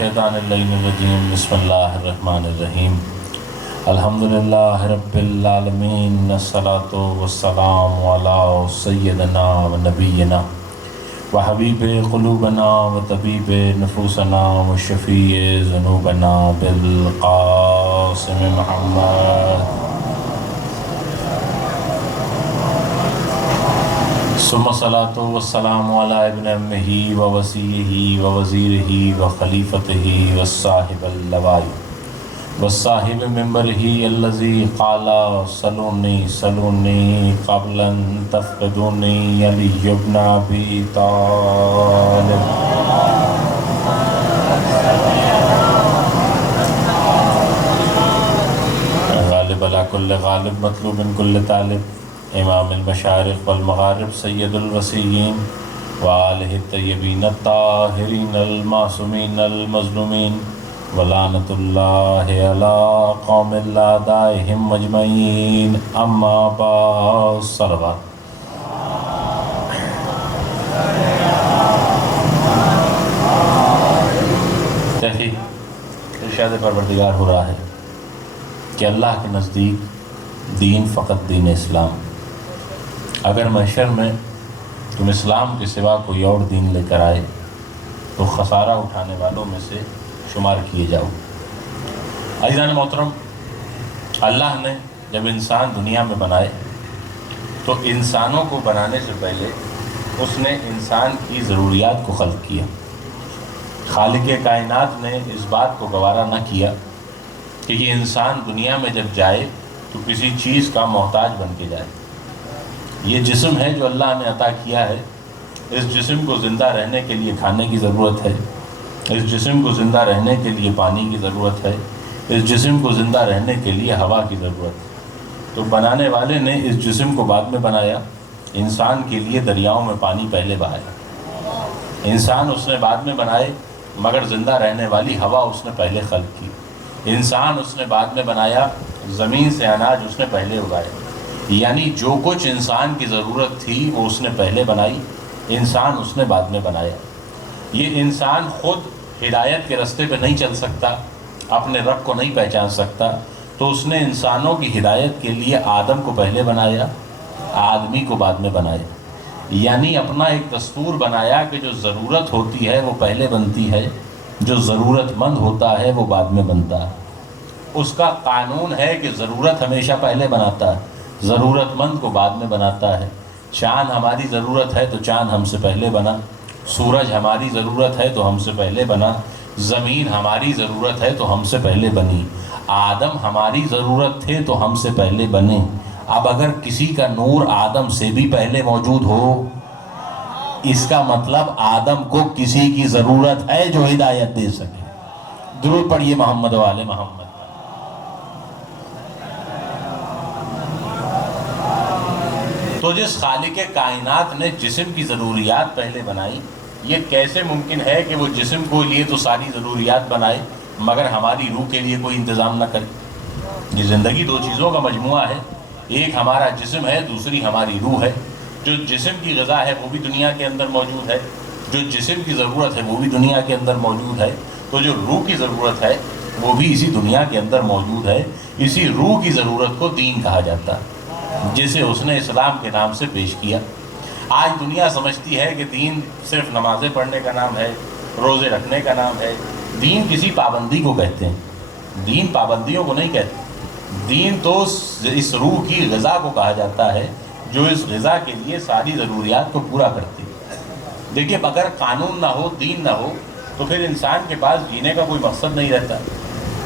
الشیطان الرجیم بسم اللہ الرحمن الرحیم الحمدللہ رب العالمین الصلاۃ والسلام علی سیدنا و نبینا و حبیب قلوبنا و طبیب نفوسنا و شفیع ذنوبنا بالقاسم محمد ثم الصلاۃ والسلام علی ابن امہ و وصیہ و وزیرہ و خلیفتہ والصاحب اللواء والصاحب منبرہ الذی قال صلونی صلونی قبل ان تفقدونی علی بن ابی طالب غالب علی کل غالب مطلوب من کل طالب امام المشارق والمغارب سید الوسیین وآلہ الطیبین الطاہرین المعصومین المظلومین ولعنت اللہ علی قوم اعدائہم مجمعین اما بعد صلوات تحقیق ارشاد پروردگار ہو رہا ہے کہ اللہ کے نزدیک دین فقط دین اسلام، اگر محشر میں تم اسلام کے سوا کوئی اور دین لے کر آئے تو خسارہ اٹھانے والوں میں سے شمار کیے جاؤ۔ عزیزان محترم، اللہ نے جب انسان دنیا میں بنائے تو انسانوں کو بنانے سے پہلے اس نے انسان کی ضروریات کو خلق کیا۔ خالق کائنات نے اس بات کو گوارا نہ کیا کہ یہ انسان دنیا میں جب جائے تو کسی چیز کا محتاج بن کے جائے۔ یہ جسم ہے جو اللہ نے عطا کیا ہے، اس جسم کو زندہ رہنے کے لیے کھانے کی ضرورت ہے، اس جسم کو زندہ رہنے کے لیے پانی کی ضرورت ہے، اس جسم کو زندہ رہنے کے لیے ہوا کی ضرورت ہے۔ تو بنانے والے نے اس جسم کو بعد میں بنایا، انسان کے لیے دریاؤں میں پانی پہلے بہایا۔ انسان اس نے بعد میں بنائے، مگر زندہ رہنے والی ہوا اس نے پہلے خلق کی۔ انسان اس نے بعد میں بنایا، زمین سے اناج اس نے پہلے اگائے۔ یعنی جو کچھ انسان کی ضرورت تھی وہ اس نے پہلے بنائی، انسان اس نے بعد میں بنایا۔ یہ انسان خود ہدایت کے راستے پہ نہیں چل سکتا، اپنے رب کو نہیں پہچان سکتا، تو اس نے انسانوں کی ہدایت کے لیے آدم کو پہلے بنایا، آدمی کو بعد میں بنایا۔ یعنی اپنا ایک دستور بنایا کہ جو ضرورت ہوتی ہے وہ پہلے بنتی ہے، جو ضرورت مند ہوتا ہے وہ بعد میں بنتا ہے۔ اس کا قانون ہے کہ ضرورت ہمیشہ پہلے بناتا ہے، ضرورت مند کو بعد میں بناتا ہے۔ چاند ہماری ضرورت ہے تو چاند ہم سے پہلے بنا، سورج ہماری ضرورت ہے تو ہم سے پہلے بنا، زمین ہماری ضرورت ہے تو ہم سے پہلے بنی، آدم ہماری ضرورت تھے تو ہم سے پہلے بنے۔ اب اگر کسی کا نور آدم سے بھی پہلے موجود ہو، اس کا مطلب آدم کو کسی کی ضرورت ہے جو ہدایت دے سکے۔ درود پڑھیے محمد و آل محمد۔ تو جس خالق کائنات نے جسم کی ضروریات پہلے بنائی، یہ کیسے ممکن ہے کہ وہ جسم کو لیے تو ساری ضروریات بنائے مگر ہماری روح کے لیے کوئی انتظام نہ کرے؟ یہ زندگی دو چیزوں کا مجموعہ ہے، ایک ہمارا جسم ہے، دوسری ہماری روح ہے۔ جو جسم کی غذا ہے وہ بھی دنیا کے اندر موجود ہے، جو جسم کی ضرورت ہے وہ بھی دنیا کے اندر موجود ہے، تو جو روح کی ضرورت ہے وہ بھی اسی دنیا کے اندر موجود ہے۔ اسی روح کی ضرورت کو دین کہا جاتا ہے، جسے اس نے اسلام کے نام سے پیش کیا۔ آج دنیا سمجھتی ہے کہ دین صرف نمازیں پڑھنے کا نام ہے، روزے رکھنے کا نام ہے۔ دین کسی پابندی کو کہتے ہیں، دین پابندیوں کو نہیں کہتے۔ دین تو اس روح کی غذا کو کہا جاتا ہے جو اس غذا کے لیے ساری ضروریات کو پورا کرتی ہے۔ دیکھیے، اگر قانون نہ ہو، دین نہ ہو، تو پھر انسان کے پاس جینے کا کوئی مقصد نہیں رہتا،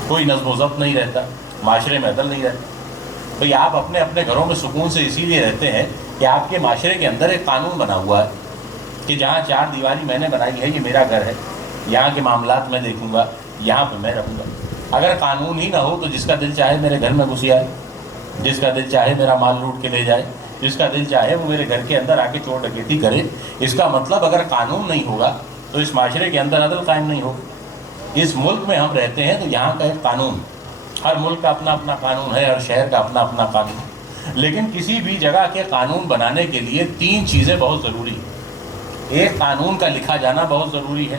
کوئی نظم و ضبط نہیں رہتا، معاشرے میں عدل نہیں رہتا۔ بھئی آپ اپنے اپنے گھروں میں سکون سے اسی لیے رہتے ہیں کہ آپ کے معاشرے کے اندر ایک قانون بنا ہوا ہے کہ جہاں چار دیواری میں نے بنائی ہے، یہ میرا گھر ہے، یہاں کے معاملات میں دیکھوں گا، یہاں پہ میں رہوں گا۔ اگر قانون ہی نہ ہو تو جس کا دل چاہے میرے گھر میں گھس آئے، جس کا دل چاہے میرا مال لوٹ کے لے جائے، جس کا دل چاہے وہ میرے گھر کے اندر آ کے چور ڈکیتی کرے۔ اس کا مطلب اگر قانون نہیں ہوگا تو اس معاشرے کے اندر عدل قائم نہیں ہوگا۔ اس ملک میں ہم رہتے ہیں تو یہاں کا ایک قانون، ہر ملک کا اپنا اپنا قانون ہے، ہر شہر کا اپنا اپنا قانون، لیکن کسی بھی جگہ کے قانون بنانے کے لیے تین چیزیں بہت ضروری ہیں۔ ایک، قانون کا لکھا جانا بہت ضروری ہے۔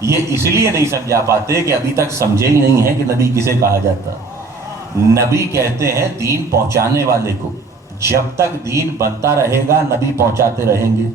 یہ اس لیے نہیں سمجھا پاتے کہ ابھی تک سمجھے ہی نہیں ہے کہ نبی کسے کہا جاتا. نبی کہتے ہیں دین پہنچانے والے کو. جب تک دین بنتا رہے گا نبی پہنچاتے رہیں گے.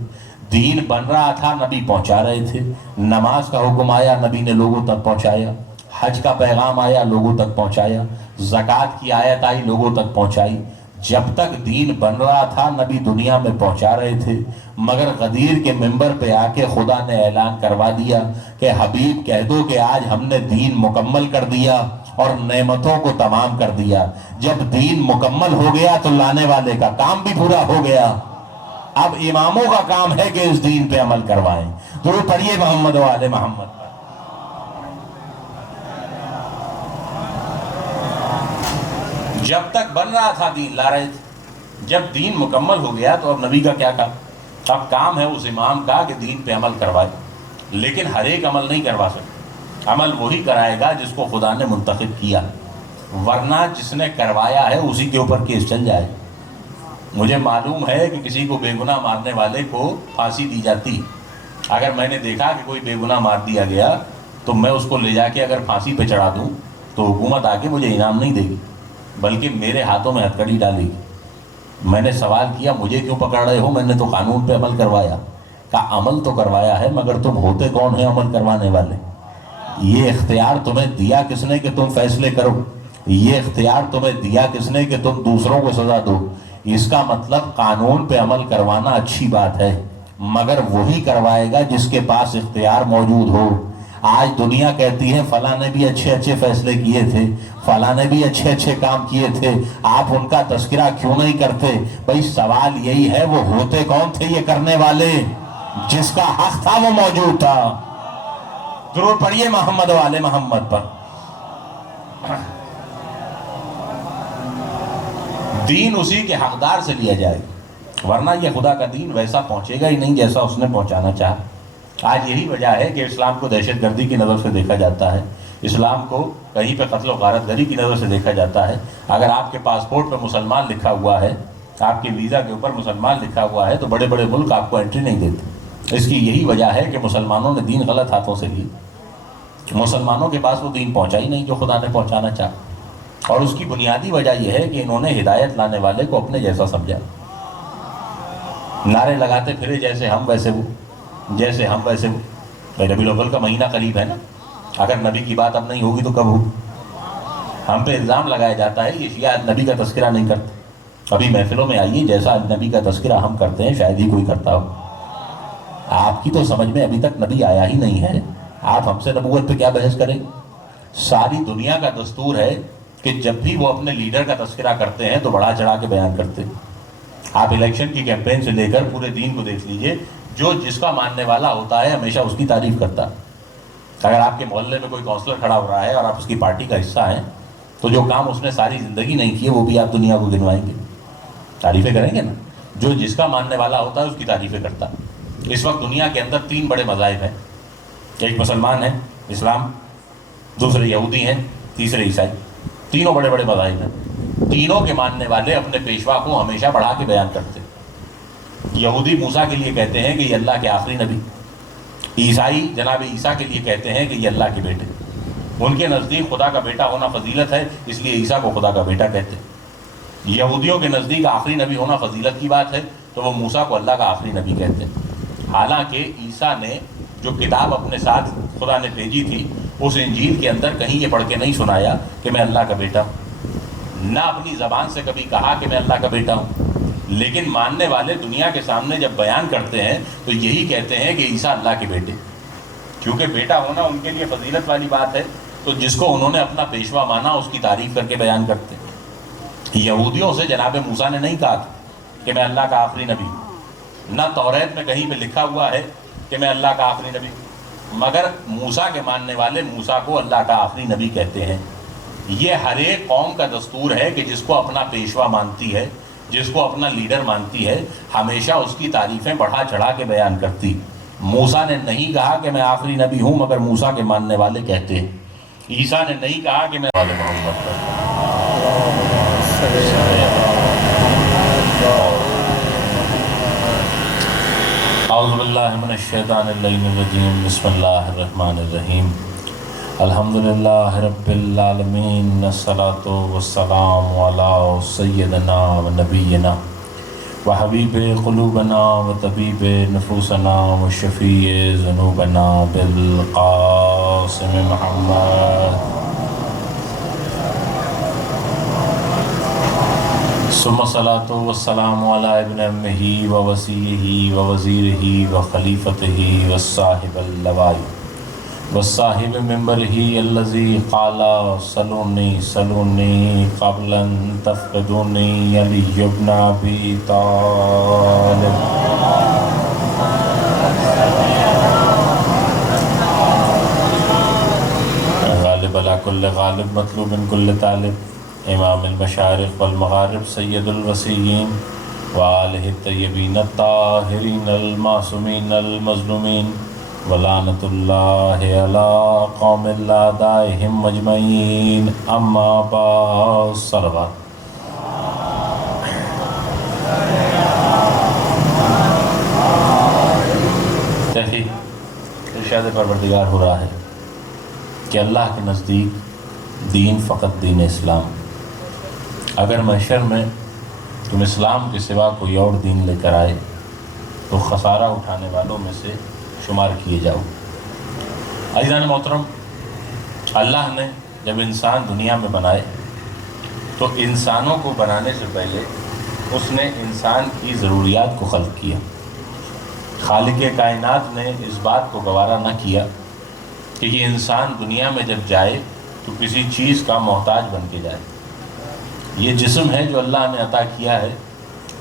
دین بن رہا تھا نبی پہنچا رہے تھے. نماز کا حکم آیا نبی نے لوگوں تک پہنچایا. حج کا پیغام آیا لوگوں تک پہنچایا. زکوٰۃ کی آیت آئی لوگوں تک پہنچائی. جب تک دین بن رہا تھا نبی دنیا میں پہنچا رہے تھے. مگر غدیر کے منبر پہ آ کے خدا نے اعلان کروا دیا کہ حبیب کہہ دو کہ آج ہم نے دین مکمل کر دیا اور نعمتوں کو تمام کر دیا. جب دین مکمل ہو گیا تو لانے والے کا کام بھی پورا ہو گیا. اب اماموں کا کام ہے کہ اس دین پہ عمل کروائیں. درود پڑھیے محمد و آل محمد. جب تک بن رہا تھا دین لا رہے تھے. جب دین مکمل ہو گیا تو اب نبی کا کیا کام؟ اب کام ہے اس امام کا کہ دین پہ عمل کروائے. لیکن ہر ایک عمل نہیں کروا سکتے. عمل وہی کرائے گا جس کو خدا نے منتخب کیا. ورنہ جس نے کروایا ہے اسی کے اوپر کیس چل جائے. مجھے معلوم ہے کہ کسی کو بے گناہ مارنے والے کو پھانسی دی جاتی. اگر میں نے دیکھا کہ کوئی بے گناہ مار دیا گیا تو میں اس کو لے جا کے اگر پھانسی پہ چڑھا دوں تو حکومت آ کے مجھے انعام نہیں دے گی بلکہ میرے ہاتھوں میں ہتھکڑی ڈالے گی. میں نے سوال کیا مجھے کیوں پکڑ رہے ہو؟ میں نے تو قانون پہ عمل کروایا. کہا عمل تو کروایا ہے مگر تم ہوتے کون ہیں عمل کروانے والے؟ یہ اختیار تمہیں دیا کس نے کہ تم فیصلے کرو؟ یہ اختیار تمہیں دیا کس نے کہ تم دوسروں کو سزا دو؟ اس کا مطلب قانون پہ عمل کروانا اچھی بات ہے مگر وہی کروائے گا جس کے پاس اختیار موجود ہو. آج دنیا کہتی ہے فلاں نے بھی اچھے اچھے فیصلے کیے تھے, فلاں نے بھی اچھے اچھے کام کیے تھے, آپ ان کا تذکرہ کیوں نہیں کرتے؟ بھئی سوال یہی ہے وہ ہوتے کون تھے یہ کرنے والے؟ جس کا حق تھا وہ موجود تھا. درود پڑھیے محمد و آل محمد پر. دین اسی کے حقدار سے لیا جائے ورنہ یہ خدا کا دین ویسا پہنچے گا ہی نہیں جیسا اس نے پہنچانا چاہا. آج یہی وجہ ہے کہ اسلام کو دہشت گردی کی نظر سے دیکھا جاتا ہے. اسلام کو کہیں پہ قتل و غارت گری کی نظر سے دیکھا جاتا ہے. اگر آپ کے پاسپورٹ پہ مسلمان لکھا ہوا ہے, آپ کے ویزا کے اوپر مسلمان لکھا ہوا ہے تو بڑے بڑے ملک آپ کو انٹری نہیں دیتے. اس کی یہی وجہ ہے کہ مسلمانوں نے دین غلط ہاتھوں سے لی. مسلمانوں کے پاس وہ دین پہنچا ہی نہیں جو خدا نے پہنچانا چاہا. اور اس کی بنیادی وجہ یہ ہے کہ انہوں نے ہدایت لانے والے کو اپنے جیسا سمجھا. نعرے لگاتے پھرے جیسے ہم ویسے وہ, جیسے ہم ویسے وہ. ربیع الاول کا مہینہ قریب ہے نا, اگر نبی کی بات اب نہیں ہوگی تو کب ہوگی؟ ہم پہ الزام لگایا جاتا ہے یہ شیعہ نبی کا تذکرہ نہیں کرتے. ابھی محفلوں میں آئیے جیسا نبی کا تذکرہ ہم کرتے ہیں شاید ہی کوئی کرتا ہو. آپ کی تو سمجھ میں ابھی تک نبی آیا ہی نہیں ہے, آپ ہم سے نبوت پہ کیا بحث کریں؟ ساری دنیا کا دستور ہے کہ جب بھی وہ اپنے لیڈر کا تذکرہ کرتے ہیں تو بڑھا چڑھا کے بیان کرتے ہیں. آپ الیکشن کی کیمپین سے لے کر پورے دین کو دیکھ لیجئے, جو جس کا ماننے والا ہوتا ہے ہمیشہ اس کی تعریف کرتا. اگر آپ کے محلے میں کوئی کونسلر کھڑا ہو رہا ہے اور آپ اس کی پارٹی کا حصہ ہیں تو جو کام اس نے ساری زندگی نہیں کیے وہ بھی آپ دنیا کو گنوائیں گے, تعریفیں کریں گے نا. جو جس کا ماننے والا ہوتا ہے اس کی تعریفیں کرتا. اس وقت دنیا کے اندر 3 بڑے مذاہب ہیں. ایک مسلمان ہے اسلام, دوسرے یہودی ہیں, تیسرے عیسائی. تینوں بڑے بڑے مذاہب ہیں. تینوں کے ماننے والے اپنے پیشوا کو ہمیشہ بڑھا کے بیان کرتے. یہودی موسیٰ کے لیے کہتے ہیں کہ یہ اللہ کے آخری نبی. عیسائی جناب عیسیٰ کے لیے کہتے ہیں کہ یہ اللہ کے بیٹے. ان کے نزدیک خدا کا بیٹا ہونا فضیلت ہے, اس لیے عیسیٰ کو خدا کا بیٹا کہتے ہیں. یہودیوں کے نزدیک آخری نبی ہونا فضیلت کی بات ہے تو وہ موسیٰ کو اللہ کا آخری نبی کہتے ہیں. حالانکہ عیسیٰ نے جو کتاب اپنے ساتھ خدا نے بھیجی تھی اس انجیل کے اندر کہیں یہ پڑھ کے نہیں سنایا کہ میں اللہ کا بیٹا ہوں. نہ اپنی زبان سے کبھی کہا کہ میں اللہ کا بیٹا ہوں. لیکن ماننے والے دنیا کے سامنے جب بیان کرتے ہیں تو یہی کہتے ہیں کہ عیسیٰ اللہ کے بیٹے. کیونکہ بیٹا ہونا ان کے لیے فضیلت والی بات ہے تو جس کو انہوں نے اپنا پیشوا مانا اس کی تعریف کر کے بیان کرتے. یہودیوں سے جناب موسیٰ نے نہیں کہا کہ میں اللہ کا آخری نبی ہوں. نہ توریت میں کہیں پہ لکھا ہوا ہے کہ میں اللہ کا آخری نبی ہوں. مگر موسیٰ کے ماننے والے موسیٰ کو اللہ کا آخری نبی کہتے ہیں. یہ ہر ایک قوم کا دستور ہے کہ جس کو اپنا پیشوا مانتی ہے, جس کو اپنا لیڈر مانتی ہے, ہمیشہ اس کی تعریفیں بڑھا چڑھا کے بیان کرتی. موسیٰ نے نہیں کہا کہ میں آخری نبی ہوں مگر موسیٰ کے ماننے والے کہتے ہیں. عیسیٰ نے نہیں کہا کہ میں اعوذ اعوذ باللہ من الشیطان اللعین الرجیم بسم اللہ الرحمن الرحیم الحمدللہ رب العالمین الصلاۃ والسلام علی سیدنا و نبینا و حبیب قلوبنا و طبیب نفوسنا و شفیع ذنوبنا بالقاسم محمد ثم الصلاۃ والسلام علی ابن امہ و وصیہ و وزیرہ و خلیفتہ والصاحب اللواء والصاحب منبرہ الذی قال صلونی صلونی قبل ان تفقدونی علی بن ابی طالب غالب علی کل غالب مطلوب من کل طالب امام المشارق والمغارب سید الوسیین وآلہ الطیبین الطاہرین المعصومین المظلومین ولعنت اللہ علی قوم اعدائہم مجمعین اما بعد صلوات تحقیق ارشاد پروردگار ہو رہا ہے کہ اللہ کے نزدیک دین فقط دین اسلام، اگر محشر میں تم اسلام کے سوا کوئی اور دین لے کر آئے تو خسارہ اٹھانے والوں میں سے شمار کیے جاؤ۔ عزیزان محترم، اللہ نے جب انسان دنیا میں بنائے تو انسانوں کو بنانے سے پہلے اس نے انسان کی ضروریات کو خلق کیا۔ خالق کائنات نے اس بات کو گوارا نہ کیا کہ یہ انسان دنیا میں جب جائے تو کسی چیز کا محتاج بن کے جائے۔ یہ جسم ہے جو اللہ نے عطا کیا ہے،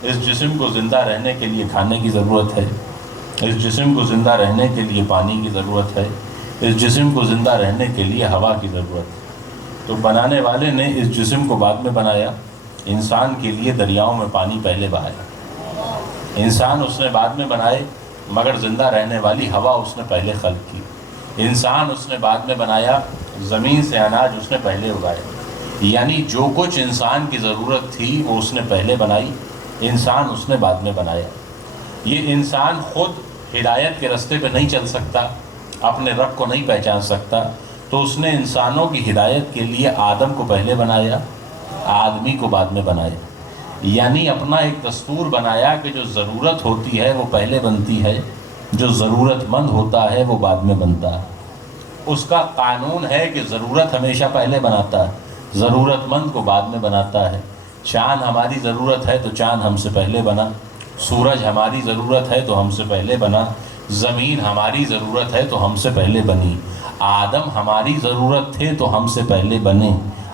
اس جسم کو زندہ رہنے کے لیے کھانے کی ضرورت ہے، اس جسم کو زندہ رہنے کے لیے پانی کی ضرورت ہے، اس جسم کو زندہ رہنے کے لیے ہوا کی ضرورت ہے۔ تو بنانے والے نے اس جسم کو بعد میں بنایا، انسان کے لیے دریاؤں میں پانی پہلے بہایا۔ انسان اس نے بعد میں بنائے، مگر زندہ رہنے والی ہوا اس نے پہلے خلق کی۔ انسان اس نے بعد میں بنایا، زمین سے اناج اس نے پہلے اگائے۔ یعنی جو کچھ انسان کی ضرورت تھی وہ اس نے پہلے بنائی، انسان اس نے بعد میں بنایا۔ یہ انسان خود ہدایت کے راستے پہ نہیں چل سکتا، اپنے رب کو نہیں پہچان سکتا، تو اس نے انسانوں کی ہدایت کے لیے آدم کو پہلے بنایا، آدمی کو بعد میں بنایا۔ یعنی اپنا ایک دستور بنایا کہ جو ضرورت ہوتی ہے وہ پہلے بنتی ہے، جو ضرورت مند ہوتا ہے وہ بعد میں بنتا ہے۔ اس کا قانون ہے کہ ضرورت ہمیشہ پہلے بناتا ہے، ضرورت مند کو بعد میں بناتا ہے۔ چاند ہماری ضرورت ہے تو چاند ہم سے پہلے بنا، سورج ہماری ضرورت ہے تو ہم سے پہلے بنا، زمین ہماری ضرورت ہے تو ہم سے پہلے بنی، آدم ہماری ضرورت تھے تو ہم سے پہلے بنے۔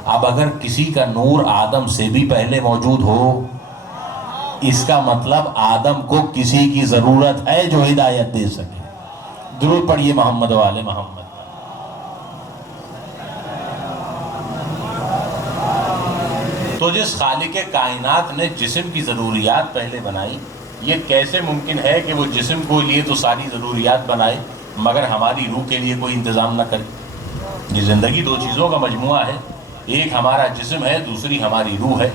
اب اگر کسی کا نور آدم سے بھی پہلے موجود ہو، اس کا مطلب آدم کو کسی کی ضرورت ہے جو ہدایت دے سکے۔ درود پڑھیے محمد و آل محمد۔ تو جس خالق کائنات نے جسم کی ضروریات پہلے بنائی، یہ کیسے ممکن ہے کہ وہ جسم کو لیے تو ساری ضروریات بنائے مگر ہماری روح کے لیے کوئی انتظام نہ کرے؟ یہ زندگی دو چیزوں کا مجموعہ ہے، ایک ہمارا جسم ہے، دوسری ہماری روح ہے۔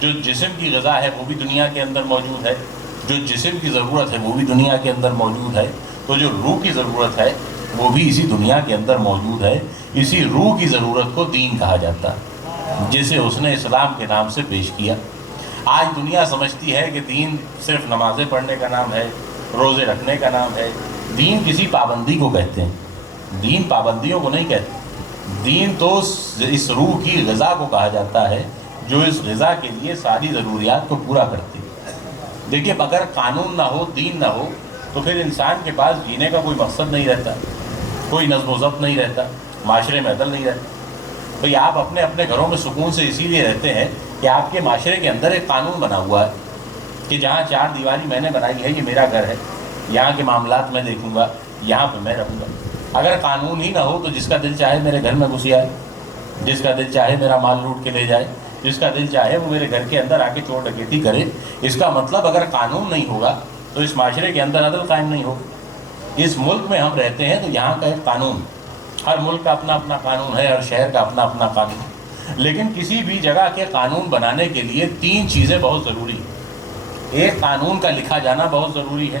جو جسم کی غذا ہے وہ بھی دنیا کے اندر موجود ہے، جو جسم کی ضرورت ہے وہ بھی دنیا کے اندر موجود ہے، تو جو روح کی ضرورت ہے وہ بھی اسی دنیا کے اندر موجود ہے۔ اسی روح کی ضرورت کو دین کہا جاتا ہے، جسے اس نے اسلام کے نام سے پیش کیا۔ آج دنیا سمجھتی ہے کہ دین صرف نمازیں پڑھنے کا نام ہے، روزے رکھنے کا نام ہے۔ دین کسی پابندی کو کہتے ہیں، دین پابندیوں کو نہیں کہتے۔ دین تو اس روح کی غذا کو کہا جاتا ہے جو اس غذا کے لیے ساری ضروریات کو پورا کرتی ہے۔ دیکھیے، اگر قانون نہ ہو، دین نہ ہو، تو پھر انسان کے پاس جینے کا کوئی مقصد نہیں رہتا، کوئی نظم و ضبط نہیں رہتا، معاشرے میں عدل نہیں رہتا۔ بھئی آپ اپنے اپنے گھروں میں سکون سے اسی لیے رہتے ہیں کہ آپ کے معاشرے کے اندر ایک قانون بنا ہوا ہے کہ جہاں چار دیواری میں نے بنائی ہے، یہ میرا گھر ہے، یہاں کے معاملات میں دیکھوں گا، یہاں پہ میں رہوں گا۔ اگر قانون ہی نہ ہو تو جس کا دل چاہے میرے گھر میں گھس آئے، جس کا دل چاہے میرا مال لوٹ کے لے جائے، جس کا دل چاہے وہ میرے گھر کے اندر آ کے چور ڈکیتی کرے۔ اس کا مطلب اگر قانون نہیں ہوگا تو اس معاشرے کے اندر عدل قائم نہیں ہوگا۔ اس ملک میں ہم رہتے ہیں تو یہاں کا ایک قانون، ہر ملک کا اپنا اپنا قانون ہے، ہر شہر کا اپنا اپنا قانون، لیکن کسی بھی جگہ کے قانون بنانے کے لیے تین چیزیں بہت ضروری ہیں۔ ایک، قانون کا لکھا جانا بہت ضروری ہے۔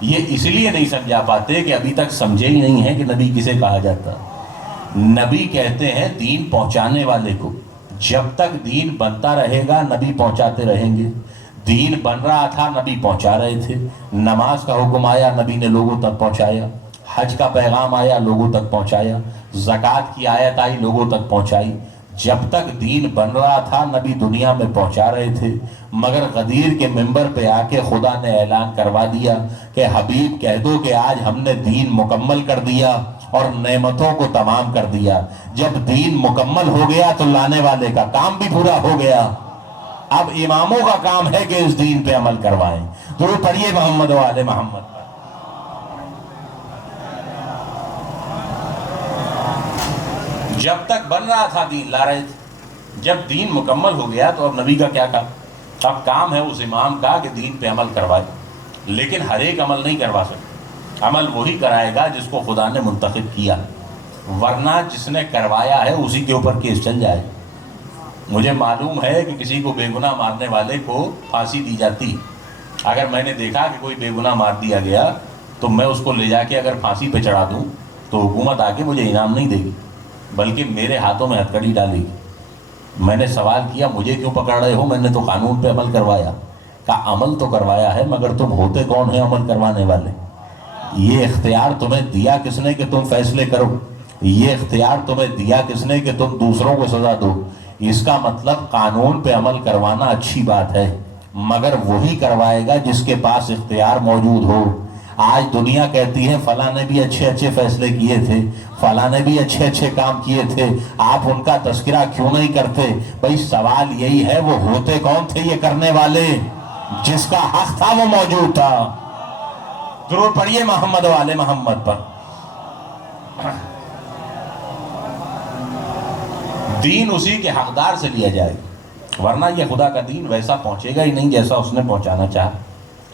یہ اس لیے نہیں سمجھا پاتے کہ ابھی تک سمجھے ہی نہیں ہے کہ نبی کسے کہا جاتا. نبی کہتے ہیں دین پہنچانے والے کو. جب تک دین بنتا رہے گا نبی پہنچاتے رہیں گے. دین بن رہا تھا نبی پہنچا رہے تھے. نماز کا حکم آیا نبی نے لوگوں تک پہنچایا. حج کا پیغام آیا لوگوں تک پہنچایا. زکوٰۃ کی آیت آئی لوگوں تک پہنچائی. جب تک دین بن رہا تھا نبی دنیا میں پہنچا رہے تھے. مگر غدیر کے منبر پہ آ کے خدا نے اعلان کروا دیا کہ حبیب کہہ دو کہ آج ہم نے دین مکمل کر دیا اور نعمتوں کو تمام کر دیا. جب دین مکمل ہو گیا تو لانے والے کا کام بھی پورا ہو گیا. اب اماموں کا کام ہے کہ اس دین پہ عمل کروائیں. درود پڑھیے محمد و آل محمد. جب تک بن رہا تھا دین لا رہے تھے. جب دین مکمل ہو گیا تو اب نبی کا کیا کام؟ اب کام ہے اس امام کا کہ دین پہ عمل کروائے. لیکن ہر ایک عمل نہیں کروا سکتے. عمل وہی کرائے گا جس کو خدا نے منتخب کیا. ورنہ جس نے کروایا ہے اسی کے اوپر کیس چل جائے. مجھے معلوم ہے کہ کسی کو بے گناہ مارنے والے کو پھانسی دی جاتی. اگر میں نے دیکھا کہ کوئی بے گناہ مار دیا گیا تو میں اس کو لے جا کے اگر پھانسی پہ چڑھا دوں تو حکومت آ کے مجھے انعام نہیں دے گی بلکہ میرے ہاتھوں میں ہتھکڑی ڈالے گی. میں نے سوال کیا مجھے کیوں پکڑ رہے ہو؟ میں نے تو قانون پہ عمل کروایا. کہا عمل تو کروایا ہے مگر تم ہوتے کون ہیں عمل کروانے والے؟ یہ اختیار تمہیں دیا کس نے کہ تم فیصلے کرو؟ یہ اختیار تمہیں دیا کس نے کہ تم دوسروں کو سزا دو؟ اس کا مطلب قانون پہ عمل کروانا اچھی بات ہے مگر وہی کروائے گا جس کے پاس اختیار موجود ہو. آج دنیا کہتی ہے فلاں نے بھی اچھے اچھے فیصلے کیے تھے, فلاں نے بھی اچھے اچھے کام کیے تھے, آپ ان کا تذکرہ کیوں نہیں کرتے؟ بھئی سوال یہی ہے وہ ہوتے کون تھے یہ کرنے والے؟ جس کا حق تھا وہ موجود تھا. درود پڑھیے محمد و آل محمد پر. دین اسی کے حقدار سے لیا جائے ورنہ یہ خدا کا دین ویسا پہنچے گا ہی نہیں جیسا اس نے پہنچانا چاہا.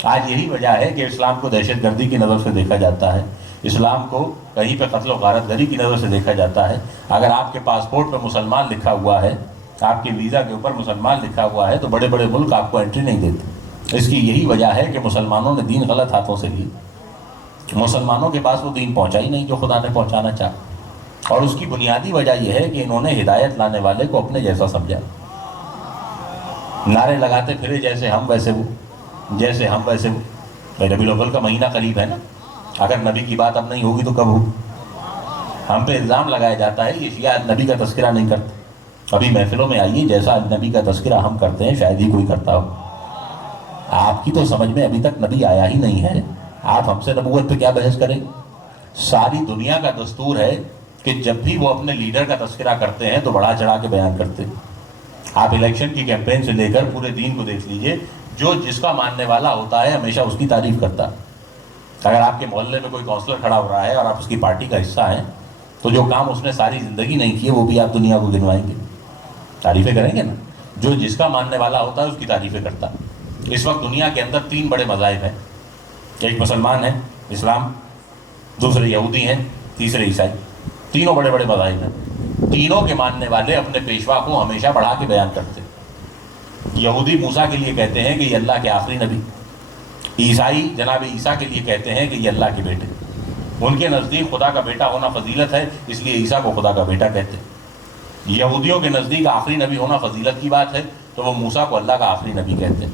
آج یہی وجہ ہے کہ اسلام کو دہشت گردی کی نظر سے دیکھا جاتا ہے. اسلام کو کہیں پہ قتل و غارت گری کی نظر سے دیکھا جاتا ہے. اگر آپ کے پاسپورٹ پہ مسلمان لکھا ہوا ہے, آپ کے ویزا کے اوپر مسلمان لکھا ہوا ہے تو بڑے بڑے ملک آپ کو انٹری نہیں دیتے. اس کی یہی وجہ ہے کہ مسلمانوں نے دین غلط ہاتھوں سے لی. مسلمانوں کے پاس وہ دین پہنچا ہی نہیں جو خدا نے پہنچانا چاہا. اور اس کی بنیادی وجہ یہ ہے کہ انہوں نے ہدایت لانے والے کو اپنے جیسا سمجھا. نعرے لگاتے پھرے جیسے ہم ویسے وہ, جیسے ہم ویسے وہ. ربیع الاول کا مہینہ قریب ہے نا, اگر نبی کی بات اب نہیں ہوگی تو کب ہوگی؟ ہم پہ الزام لگایا جاتا ہے یہ شیعہ نبی کا تذکرہ نہیں کرتے. ابھی محفلوں میں آئیے جیسا نبی کا تذکرہ ہم کرتے ہیں شاید ہی کوئی کرتا ہو. آپ کی تو سمجھ میں ابھی تک نبی آیا ہی نہیں ہے, آپ ہم سے نبوت پہ کیا بحث کریں؟ ساری دنیا کا دستور ہے کہ جب بھی وہ اپنے لیڈر کا تذکرہ کرتے ہیں تو بڑھا چڑھا کے بیان کرتے ہیں. آپ الیکشن کی کیمپین سے لے کر پورے دین کو دیکھ لیجئے, جو جس کا ماننے والا ہوتا ہے ہمیشہ اس کی تعریف کرتا. اگر آپ کے محلے میں کوئی کونسلر کھڑا ہو رہا ہے اور آپ اس کی پارٹی کا حصہ ہیں تو جو کام اس نے ساری زندگی نہیں کیے وہ بھی آپ دنیا کو گنوائیں گے, تعریفیں کریں گے نا. جو جس کا ماننے والا ہوتا ہے اس کی تعریفیں کرتا. اس وقت دنیا کے اندر 3 بڑے مذاہب ہیں. ایک مسلمان ہے اسلام, دوسرے یہودی ہیں, تیسرے عیسائی. تینوں بڑے بڑے مذاہب ہیں. تینوں کے ماننے والے اپنے پیشوا کو ہمیشہ بڑھا کے بیان کرتے. یہودی موسیٰ کے لیے کہتے ہیں کہ یہ اللہ کے آخری نبی. عیسائی جناب عیسیٰ کے لیے کہتے ہیں کہ یہ اللہ کے بیٹے. ان کے نزدیک خدا کا بیٹا ہونا فضیلت ہے, اس لیے عیسیٰ کو خدا کا بیٹا کہتے ہیں. یہودیوں کے نزدیک آخری نبی ہونا فضیلت کی بات ہے تو وہ موسیٰ کو اللہ کا آخری نبی کہتے ہیں.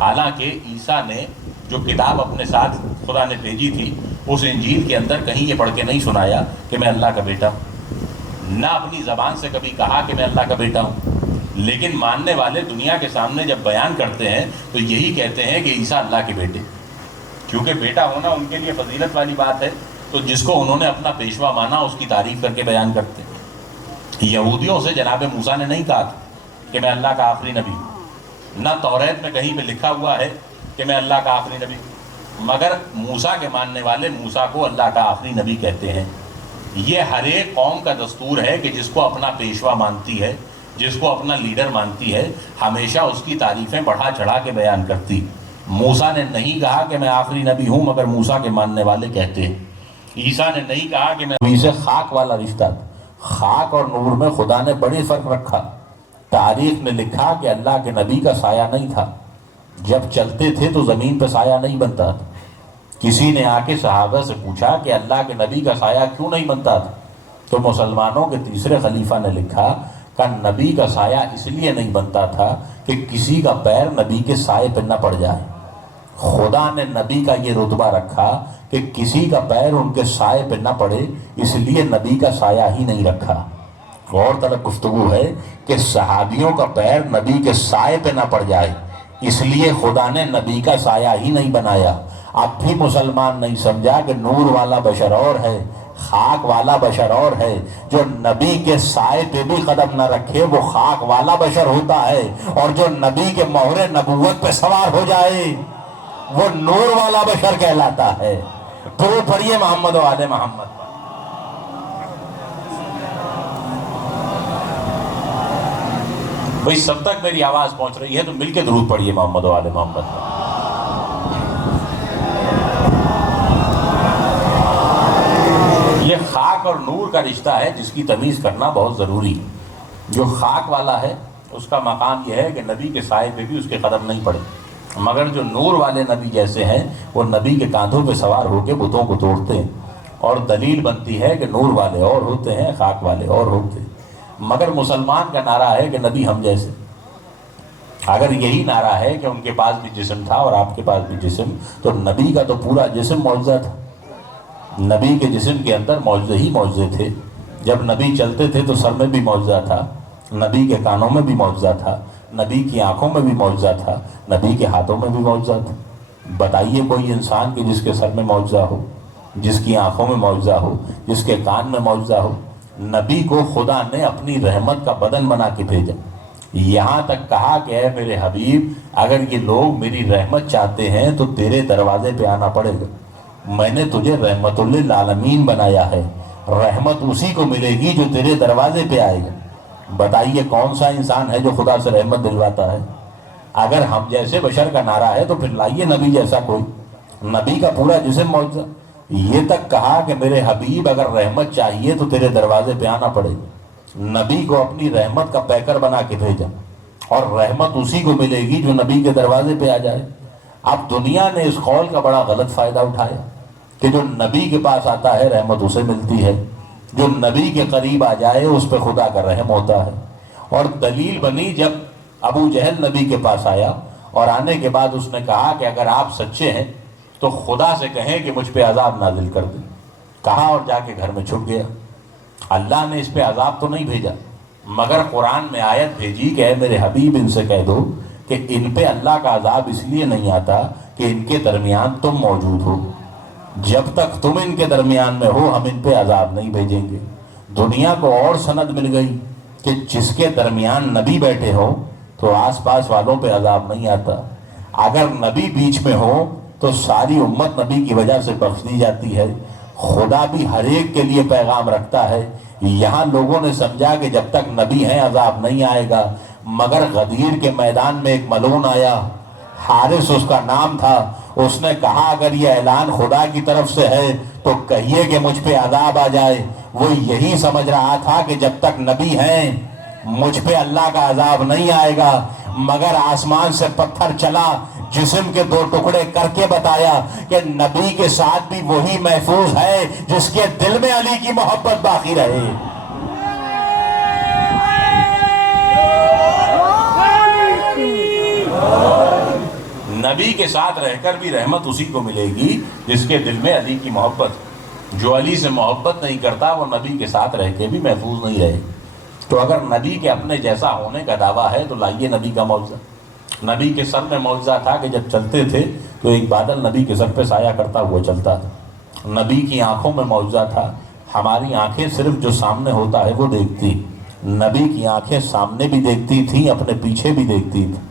حالانکہ عیسیٰ نے جو کتاب اپنے ساتھ خدا نے بھیجی تھی اس انجیل کے اندر کہیں یہ پڑھ کے نہیں سنایا کہ میں اللہ کا بیٹا ہوں. نہ اپنی زبان سے کبھی کہا کہ میں اللہ کا بیٹا ہوں. لیکن ماننے والے دنیا کے سامنے جب بیان کرتے ہیں تو یہی کہتے ہیں کہ عیسیٰ اللہ کے بیٹے. کیونکہ بیٹا ہونا ان کے لیے فضیلت والی بات ہے تو جس کو انہوں نے اپنا پیشوا مانا اس کی تعریف کر کے بیان کرتے. یہودیوں سے جناب موسیٰ نے نہیں کہا کہ میں اللہ کا آخری نبی ہوں. نہ توریت میں کہیں پہ لکھا ہوا ہے کہ میں اللہ کا آخری نبی ہوں. مگر موسیٰ کے ماننے والے موسیٰ کو اللہ کا آخری نبی کہتے ہیں. یہ ہر ایک قوم کا دستور ہے کہ جس کو اپنا پیشوا مانتی ہے, جس کو اپنا لیڈر مانتی ہے, ہمیشہ اس کی تعریفیں بڑھا چڑھا کے بیان کرتی. موسیٰ نے نہیں کہا کہ میں آخری نبی ہوں مگر موسیٰ کے ماننے والے کہتے ہیں. عیسیٰ نے نہیں کہا کہ میں سے خاک والا رشتہ تھا. خاک اور نور میں خدا نے بڑی فرق رکھا. تاریخ نے لکھا کہ اللہ کے نبی کا سایہ نہیں تھا. جب چلتے تھے تو زمین پہ سایہ نہیں بنتا تھا. کسی نے آ کے صحابہ سے پوچھا کہ اللہ کے نبی کا سایہ کیوں نہیں بنتا تھا؟ تو مسلمانوں کے تیسرے خلیفہ نے لکھا کہ نبی کا سایہ اس لیے نہیں بنتا تھا کہ کسی کا پیر نبی کے سائے پہ نہ پڑ جائے۔ خدا نے نبی کا یہ رتبہ رکھا کہ کسی کا پیر ان کے سائے پہ نہ پڑے، اس لیے نبی کا سایہ ہی نہیں رکھا۔ غور طلب گفتگو ہے کہ صحابیوں کا پیر نبی کے سائے پہ نہ پڑ جائے، اس لیے خدا نے نبی کا سایہ ہی نہیں بنایا۔ اب بھی مسلمان نہیں سمجھا کہ نور والا بشر اور ہے، خاک والا بشر اور ہے۔ جو نبی کے سائے پہ بھی قدم نہ رکھے وہ خاک والا بشر ہوتا ہے، اور جو نبی کے مہر نبوت پہ سوار ہو جائے وہ نور والا بشر کہلاتا ہے۔ درود پڑھیے محمد و آل محمد۔ بھئی سب تک میری آواز پہنچ رہی ہے تو مل کے درود پڑھیے محمد و آل محمد۔ یہ خاک اور نور کا رشتہ ہے جس کی تمیز کرنا بہت ضروری۔ جو خاک والا ہے اس کا مقام یہ ہے کہ نبی کے سائے پہ بھی اس کے قدم نہیں پڑے، مگر جو نور والے نبی جیسے ہیں وہ نبی کے کاندھوں پہ سوار ہو کے بتوں کو توڑتے ہیں، اور دلیل بنتی ہے کہ نور والے اور ہوتے ہیں، خاک والے اور ہوتے ہیں۔ مگر مسلمان کا نعرہ ہے کہ نبی ہم جیسے۔ اگر یہی نعرہ ہے کہ ان کے پاس بھی جسم تھا اور آپ کے پاس بھی جسم، تو نبی کا تو پورا جسم معجزہ تھا۔ نبی کے جسم کے اندر معجزے ہی معجزے تھے۔ جب نبی چلتے تھے تو سر میں بھی معجزہ تھا، نبی کے کانوں میں بھی معجزہ تھا، نبی کی آنکھوں میں بھی معجزہ تھا، نبی کے ہاتھوں میں بھی معجزہ تھا۔ بتائیے کوئی انسان کہ جس کے سر میں معجزہ ہو، جس کی آنکھوں میں معجزہ ہو، جس کے کان میں معجزہ ہو۔ نبی کو خدا نے اپنی رحمت کا بدن بنا کے بھیجا، یہاں تک کہا کہ اے میرے حبیب اگر یہ لوگ میری رحمت چاہتے ہیں تو تیرے دروازے پہ آنا پڑے گا۔ میں نے تجھے رحمت للعالمین بنایا ہے، رحمت اسی کو ملے گی جو تیرے دروازے پہ آئے گا۔ بتائیے کون سا انسان ہے جو خدا سے رحمت دلواتا ہے؟ اگر ہم جیسے بشر کا نعرہ ہے تو پھر لائیے نبی جیسا کوئی۔ نبی کا پورا جسم معجزہ، یہ تک کہا کہ میرے حبیب اگر رحمت چاہیے تو تیرے دروازے پہ آنا پڑے گا۔ نبی کو اپنی رحمت کا پیکر بنا کے بھیجا، اور رحمت اسی کو ملے گی جو نبی کے دروازے پہ آ جائے۔ اب دنیا نے اس قول کا بڑا غلط فائدہ اٹھایا کہ جو نبی کے پاس آتا ہے رحمت اسے ملتی ہے، جو نبی کے قریب آ جائے اس پہ خدا کا رحم ہوتا ہے۔ اور دلیل بنی جب ابو جہل نبی کے پاس آیا اور آنے کے بعد اس نے کہا کہ اگر آپ سچے ہیں تو خدا سے کہیں کہ مجھ پہ عذاب نازل کر دیں۔ کہا اور جا کے گھر میں چھپ گیا۔ اللہ نے اس پہ عذاب تو نہیں بھیجا، مگر قرآن میں آیت بھیجی کہ اے میرے حبیب ان سے کہہ دو کہ ان پہ اللہ کا عذاب اس لیے نہیں آتا کہ ان کے درمیان تم موجود ہو۔ جب تک تم ان کے درمیان میں ہو ہم ان پہ عذاب نہیں بھیجیں گے۔ دنیا کو اور سند مل گئی کہ جس کے درمیان نبی بیٹھے ہو تو آس پاس والوں پہ عذاب نہیں آتا۔ اگر نبی بیچ میں ہو تو ساری امت نبی کی وجہ سے بخش دی جاتی ہے۔ خدا بھی ہر ایک کے لیے پیغام رکھتا ہے۔ یہاں لوگوں نے سمجھا کہ جب تک نبی ہیں عذاب نہیں آئے گا، مگر غدیر کے میدان میں ایک ملعون آیا، حارث اس کا نام تھا۔ اس نے کہا اگر یہ اعلان خدا کی طرف سے ہے تو کہیے کہ مجھ پہ عذاب آ جائے۔ وہ یہی سمجھ رہا تھا کہ جب تک نبی ہیں مجھ پہ اللہ کا عذاب نہیں آئے گا، مگر آسمان سے پتھر چلا، جسم کے دو ٹکڑے کر کے بتایا کہ نبی کے ساتھ بھی وہی محفوظ ہے جس کے دل میں علی کی محبت باقی رہے۔ نبی کے ساتھ رہ کر بھی رحمت اسی کو ملے گی جس کے دل میں علی کی محبت۔ جو علی سے محبت نہیں کرتا وہ نبی کے ساتھ رہ کے بھی محفوظ نہیں رہے۔ تو اگر نبی کے اپنے جیسا ہونے کا دعویٰ ہے تو لائیے نبی کا معجزہ۔ نبی کے سر میں معجزہ تھا کہ جب چلتے تھے تو ایک بادل نبی کے سر پہ سایہ کرتا ہوا چلتا تھا۔ نبی کی آنکھوں میں معجزہ تھا، ہماری آنکھیں صرف جو سامنے ہوتا ہے وہ دیکھتی، نبی کی آنکھیں سامنے بھی دیکھتی تھیں، اپنے پیچھے بھی دیکھتی تھیں۔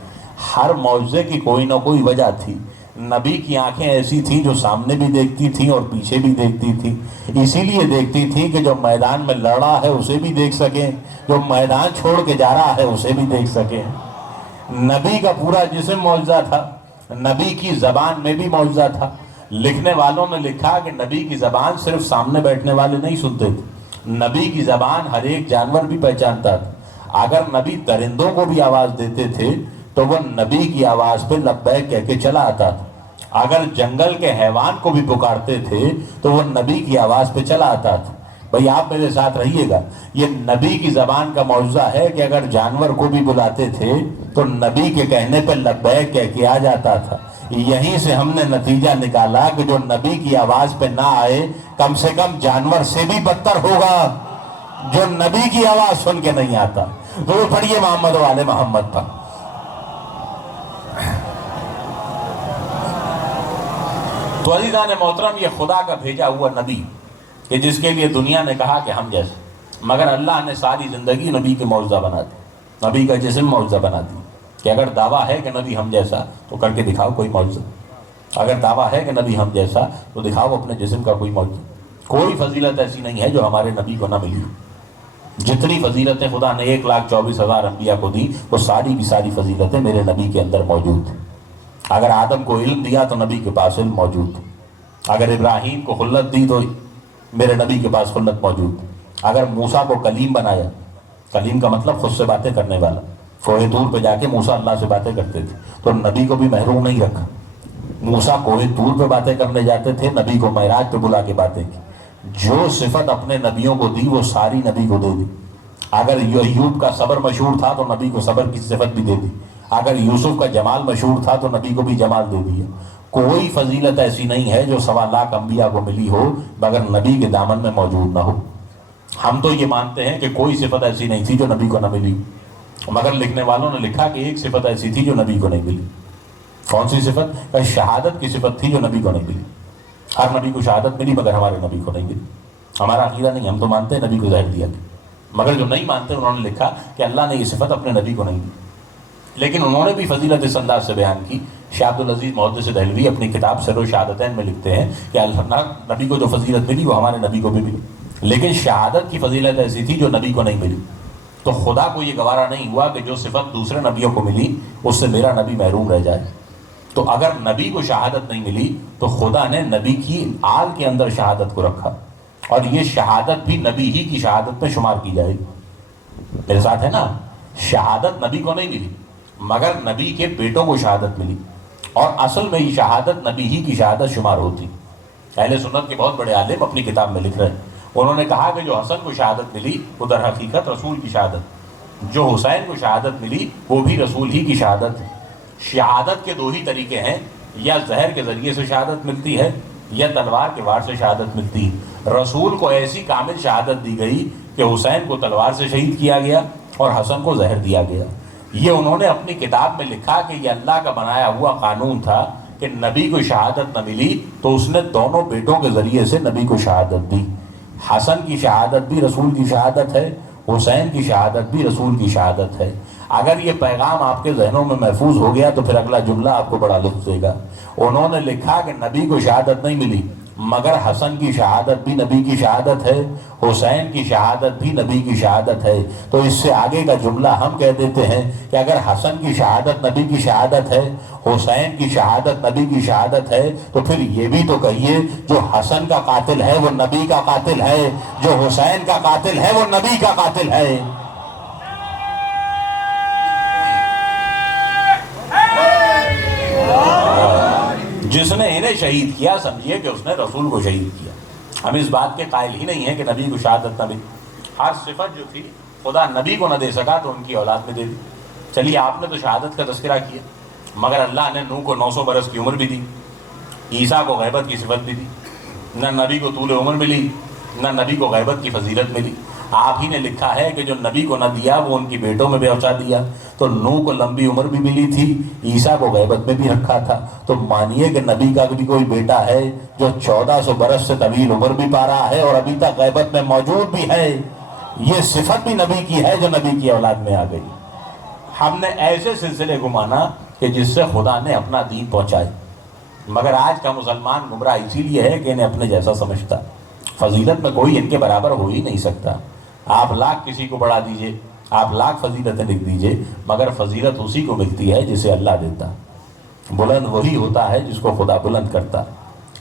ہر معجزے کی کوئی نہ کوئی وجہ تھی۔ نبی کی آنکھیں ایسی تھیں جو سامنے بھی دیکھتی تھیں اور پیچھے بھی دیکھتی تھیں، اسی لیے دیکھتی تھیں کہ جو میدان میں لڑ رہا ہے اسے بھی دیکھ سکیں، جو میدان چھوڑ کے جا رہا ہے اسے بھی دیکھ سکیں۔ نبی کا پورا جسم معجزہ تھا، نبی کی زبان میں بھی معجزہ تھا۔ لکھنے والوں نے لکھا کہ نبی کی زبان صرف سامنے بیٹھنے والے نہیں سنتے تھے، نبی کی زبان ہر ایک جانور بھی پہچانتا تھا۔ اگر نبی درندوں کو بھی آواز دیتے تھے تو وہ نبی کی آواز پہ لبیک کہہ کے چلا آتا تھا۔ اگر جنگل کے حیوان کو بھی پکارتے تھے تو وہ نبی کی آواز پہ چلا آتا تھا. بھئی آپ میرے ساتھ رہیے گا. یہ نبی کی زبان کا معجزہ ہے کہ اگر جانور کو بھی بلاتے تھے تو نبی کے کہنے پہ لبیک کہہ کے آ جاتا تھا. یہیں سے ہم نے نتیجہ نکالا کہ جو نبی کی آواز پہ نہ آئے کم سے کم جانور سے بھی بدتر ہوگا جو نبی کی آواز سن کے نہیں آتا. تو وہ پڑھیے محمد و آل محمد پر. تو عزیزان محترم، یہ خدا کا بھیجا ہوا نبی کہ جس کے لیے دنیا نے کہا کہ ہم جیسے، مگر اللہ نے ساری زندگی نبی کے معجزہ بنا دی، نبی کا جسم معجزہ بنا دی. کہ اگر دعویٰ ہے کہ نبی ہم جیسا تو کر کے دکھاؤ کوئی معجزہ. اگر دعویٰ ہے کہ نبی ہم جیسا تو دکھاؤ اپنے جسم کا کوئی معجزہ. کوئی فضیلت ایسی نہیں ہے جو ہمارے نبی کو نہ ملی. جتنی فضیلتیں خدا نے 1,24,000 انبیاء کو دی وہ ساری کی ساری فضیلتیں میرے نبی کے اندر موجود ہیں. اگر آدم کو علم دیا تو نبی کے پاس علم موجود ہے. اگر ابراہیم کو خلت دی تو میرے نبی کے پاس خلت موجود ہے. اگر موسیٰ کو کلیم بنایا، کلیم کا مطلب خود سے باتیں کرنے والا، کوہ طور پہ جا کے موسیٰ اللہ سے باتیں کرتے تھے تو نبی کو بھی محروم نہیں رکھا. موسیٰ کوہ طور پہ باتیں کرنے جاتے تھے، نبی کو معراج پہ بلا کے باتیں کی. جو صفت اپنے نبیوں کو دی وہ ساری نبی کو دے دی. اگر ایوب کا صبر مشہور تھا تو نبی کو صبر کی صفت بھی دے دی. اگر یوسف کا جمال مشہور تھا تو نبی کو بھی جمال دے دیا. کوئی فضیلت ایسی نہیں ہے جو 1,25,000 انبیاء کو ملی ہو مگر نبی کے دامن میں موجود نہ ہو. ہم تو یہ مانتے ہیں کہ کوئی صفت ایسی نہیں تھی جو نبی کو نہ ملی، مگر لکھنے والوں نے لکھا کہ ایک صفت ایسی تھی جو نبی کو نہیں ملی. کون سی صفت؟ کہ شہادت کی صفت تھی جو نبی کو نہیں ملی. ہر نبی کو شہادت ملی مگر ہمارے نبی کو نہیں ملی. ہمارا عقیدہ نہیں، ہم تو مانتے ہیں نبی کو زہر دیا گیا، مگر جو نہیں مانتے انہوں نے لکھا کہ اللہ نے یہ صفت اپنے نبی کو نہیں دی. لیکن انہوں نے بھی فضیلت اس انداز سے بیان کی. شاہ عبدالعزیز محدث دہلوی اپنی کتاب سر و شہادتین میں لکھتے ہیں کہ اللہ نبی کو جو فضیلت ملی وہ ہمارے نبی کو بھی ملی، لیکن شہادت کی فضیلت ایسی تھی جو نبی کو نہیں ملی. تو خدا کو یہ گوارا نہیں ہوا کہ جو صفت دوسرے نبیوں کو ملی اس سے میرا نبی محروم رہ جائے. تو اگر نبی کو شہادت نہیں ملی تو خدا نے نبی کی آل کے اندر شہادت کو رکھا، اور یہ شہادت بھی نبی ہی کی شہادت میں شمار کی جائے گی. میرے ساتھ ہے نا؟ شہادت نبی کو نہیں ملی مگر نبی کے بیٹوں کو شہادت ملی، اور اصل میں یہ شہادت نبی ہی کی شہادت شمار ہوتی. اہل سنت کے بہت بڑے عالم اپنی کتاب میں لکھ رہے ہیں، انہوں نے کہا کہ جو حسن کو شہادت ملی وہ در حقیقت رسول کی شہادت، جو حسین کو شہادت ملی وہ بھی رسول ہی کی شہادت ہے. شہادت کے دو ہی طریقے ہیں، یا زہر کے ذریعے سے شہادت ملتی ہے یا تلوار کے وار سے شہادت ملتی ہے. رسول کو ایسی کامل شہادت دی گئی کہ حسین کو تلوار سے شہید کیا گیا اور حسن کو زہر دیا گیا. یہ انہوں نے اپنی کتاب میں لکھا کہ یہ اللہ کا بنایا ہوا قانون تھا کہ نبی کو شہادت نہ ملی تو اس نے دونوں بیٹوں کے ذریعے سے نبی کو شہادت دی. حسن کی شہادت بھی رسول کی شہادت ہے، حسین کی شہادت بھی رسول کی شہادت ہے. اگر یہ پیغام آپ کے ذہنوں میں محفوظ ہو گیا تو پھر اگلا جملہ آپ کو بڑا لطف دے گا. انہوں نے لکھا کہ نبی کو شہادت نہیں ملی مگر حسن کی شہادت بھی نبی کی شہادت ہے، حسین کی شہادت بھی نبی کی شہادت ہے. تو اس سے آگے کا جملہ ہم کہہ دیتے ہیں کہ اگر حسن کی شہادت نبی کی شہادت ہے، حسین کی شہادت نبی کی شہادت ہے، تو پھر یہ بھی تو کہیے جو حسن کا قاتل ہے وہ نبی کا قاتل ہے، جو حسین کا قاتل ہے وہ نبی کا قاتل ہے. جس نے انہیں شہید کیا سمجھیے کہ اس نے رسول کو شہید کیا. ہم اس بات کے قائل ہی نہیں ہیں کہ نبی کو شہادت نہ ملی. ہر صفت جو تھی خدا نبی کو نہ دے سکا تو ان کی اولاد میں دے دی. چلیے آپ نے تو شہادت کا تذکرہ کیا مگر اللہ نے نوح کو 900 برس کی عمر بھی دی، عیسیٰ کو غیبت کی صفت بھی دی. نہ نبی کو طول عمر ملی نہ نبی کو غیبت کی فضیلت ملی. آپ ہی نے لکھا ہے کہ جو نبی کو نہ دیا وہ ان کی بیٹوں میں پہنچا دیا. تو نوح کو لمبی عمر بھی ملی تھی، عیسیٰ کو غیبت میں بھی رکھا تھا. تو مانیے کہ نبی کا بھی کوئی بیٹا ہے جو 1400 برس سے طویل عمر بھی پا رہا ہے اور ابھی تک غیبت میں موجود بھی ہے. یہ صفت بھی نبی کی ہے جو نبی کی اولاد میں آ گئی. ہم نے ایسے سلسلے کو مانا کہ جس سے خدا نے اپنا دین پہنچائے. مگر آج کا مسلمان گمراہ اسی لیے ہے کہ انہیں اپنے جیسا سمجھتا. فضیلت میں کوئی ان کے برابر ہو ہی نہیں سکتا. آپ لاکھ کسی کو بڑھا دیجئے، آپ لاکھ فضیلتیں لکھ دیجئے، مگر فضیلت اسی کو ملتی ہے جسے اللہ دیتا. بلند وہی ہوتا ہے جس کو خدا بلند کرتا.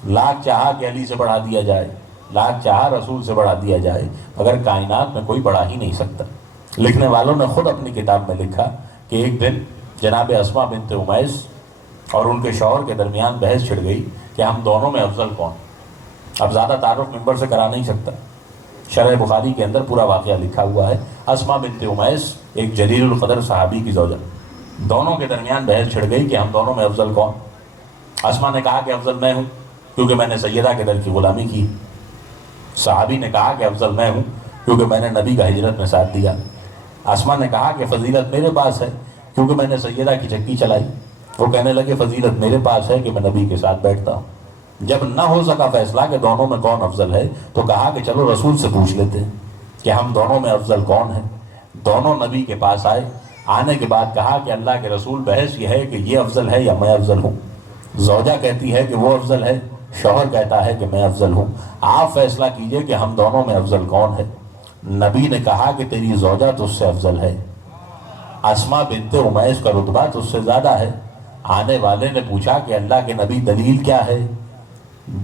لاکھ چاہا کہ علی سے بڑھا دیا جائے، لاکھ چاہا رسول سے بڑھا دیا جائے، مگر کائنات میں کوئی بڑھا ہی نہیں سکتا. لکھنے والوں نے خود اپنی کتاب میں لکھا کہ ایک دن جناب اسماء بنت امیس اور ان کے شوہر کے درمیان بحث چھڑ گئی کہ ہم دونوں میں افضل کون. اب زیادہ تعارف ممبر سے کرا نہیں سکتا. شرح بخاری کے اندر پورا واقعہ لکھا ہوا ہے. اسما بنت امیس ایک جلیل القدر صحابی کی زوجہ, دونوں کے درمیان بحث چھڑ گئی کہ ہم دونوں میں افضل کون. اسما نے کہا کہ افضل میں ہوں کیونکہ میں نے سیدہ کے در کی غلامی کی. صحابی نے کہا کہ افضل میں ہوں کیونکہ میں نے نبی کا ہجرت میں ساتھ دیا. اسما نے کہا کہ فضیلت میرے پاس ہے کیونکہ میں نے سیدہ کی چکی چلائی. وہ کہنے لگے فضیلت میرے پاس ہے کہ میں نبی کے ساتھ بیٹھتا ہوں. جب نہ ہو سکا فیصلہ کہ دونوں میں کون افضل ہے تو کہا کہ چلو رسول سے پوچھ لیتے ہیں کہ ہم دونوں میں افضل کون ہے. دونوں نبی کے پاس آئے. آنے کے بعد کہا کہ اللہ کے رسول بحث یہ ہے کہ یہ افضل ہے یا میں افضل ہوں. زوجہ کہتی ہے کہ وہ افضل ہے, شوہر کہتا ہے کہ میں افضل ہوں. آپ فیصلہ کیجئے کہ ہم دونوں میں افضل کون ہے. نبی نے کہا کہ تیری زوجہ تجھ سے افضل ہے. اسما بنت امیس کا رتبہ تجھ سے زیادہ ہے. آنے والے نے پوچھا کہ اللہ کے نبی دلیل کیا ہے.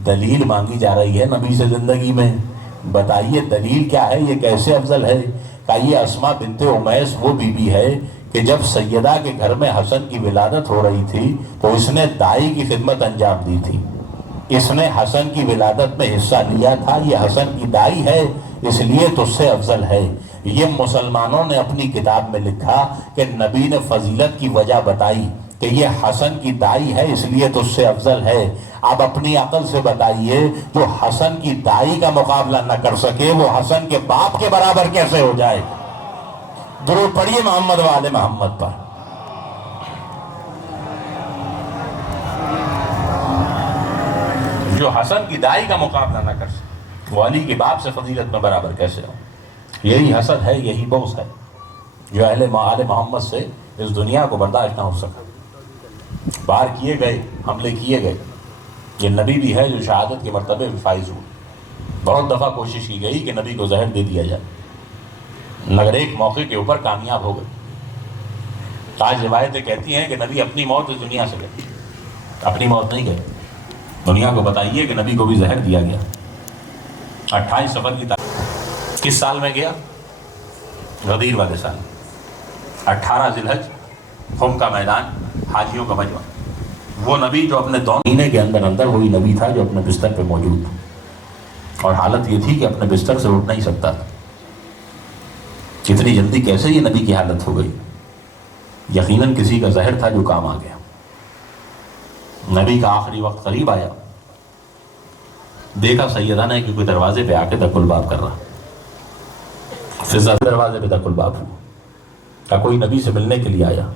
دلیل مانگی جا رہی ہے نبی سے زندگی میں, بتائیے دلیل کیا ہے, یہ کیسے افضل ہے. کہ یہ اسما بنت امیس وہ بی بی ہے کہ جب سیدہ کے گھر میں حسن کی ولادت ہو رہی تھی تو اس نے دائی کی خدمت انجام دی تھی. اس نے حسن کی ولادت میں حصہ لیا تھا. یہ حسن کی دائی ہے اس لیے تو اس سے افضل ہے. یہ مسلمانوں نے اپنی کتاب میں لکھا کہ نبی نے فضیلت کی وجہ بتائی کہ یہ حسن کی دائی ہے اس لیے تو اس سے افضل ہے. اب اپنی عقل سے بتائیے جو حسن کی دائی کا مقابلہ نہ کر سکے وہ حسن کے باپ کے برابر کیسے ہو جائے. درود پڑھیے محمد و آل محمد پر. جو حسن کی دائی کا مقابلہ نہ کر سکے وہ علی کے باپ سے فضیلت میں برابر کیسے ہو. یہی حسد ہے, یہی بغض ہے جو آل محمد سے اس دنیا کو برداشت نہ ہو سکا. بار کیے گئے, حملے کیے گئے. یہ نبی بھی ہے جو شہادت کے مرتبے میں فائز ہوئے. بہت دفعہ کوشش کی گئی کہ نبی کو زہر دے دیا جائے مگر ایک موقع کے اوپر کامیاب ہو گئے. آج روایتیں کہتی ہیں کہ نبی اپنی موت اس دنیا سے گئے, اپنی موت نہیں گئے. دنیا کو بتائیے کہ نبی کو بھی زہر دیا گیا. 28 صفر کی تاریخ کس سال میں گیا؟ غدیر والے سال. 18 ذی الحج, خم کا میدان, حاجیوں کا مجمع. وہ نبی جو اپنے دو مہینے کے اندر اندر وہی نبی تھا جو اپنے بستر پہ موجود تھا اور حالت یہ تھی کہ اپنے بستر سے اٹھ نہیں سکتا تھا. اتنی جلدی کیسے یہ نبی کی حالت ہو گئی؟ یقیناً کسی کا زہر تھا جو کام آ گیا. نبی کا آخری وقت قریب آیا. دیکھا سیدہ نے کہ کوئی دروازے پہ آ کے دق الباب کر رہا. فضا دروازے پہ دق الباب ہوا. کہا کوئی نبی سے ملنے کے لیے آیا.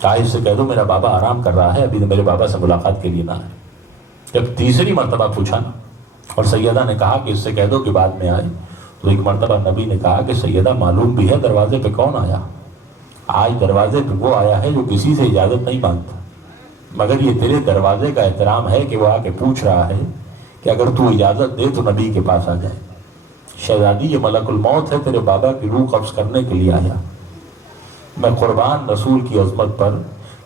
کہا اس سے کہہ دو میرا بابا آرام کر رہا ہے, ابھی میرے بابا سے ملاقات کے لیے نہ ہے. جب تیسری مرتبہ پوچھا نا اور سیدہ نے کہا کہ اس سے کہہ دو کہ بعد میں آئے, تو ایک مرتبہ نبی نے کہا کہ سیدہ معلوم بھی ہے دروازے پہ کون آیا. آج دروازے پہ وہ آیا ہے جو کسی سے اجازت نہیں مانگتا, مگر یہ تیرے دروازے کا احترام ہے کہ وہ آ کے پوچھ رہا ہے کہ اگر تو اجازت دے تو نبی کے پاس آ جائے. شہزادی یہ ملک الموت ہے, تیرے بابا کی روح قبض کرنے کے لیے آیا. میں قربان رسول کی عظمت پر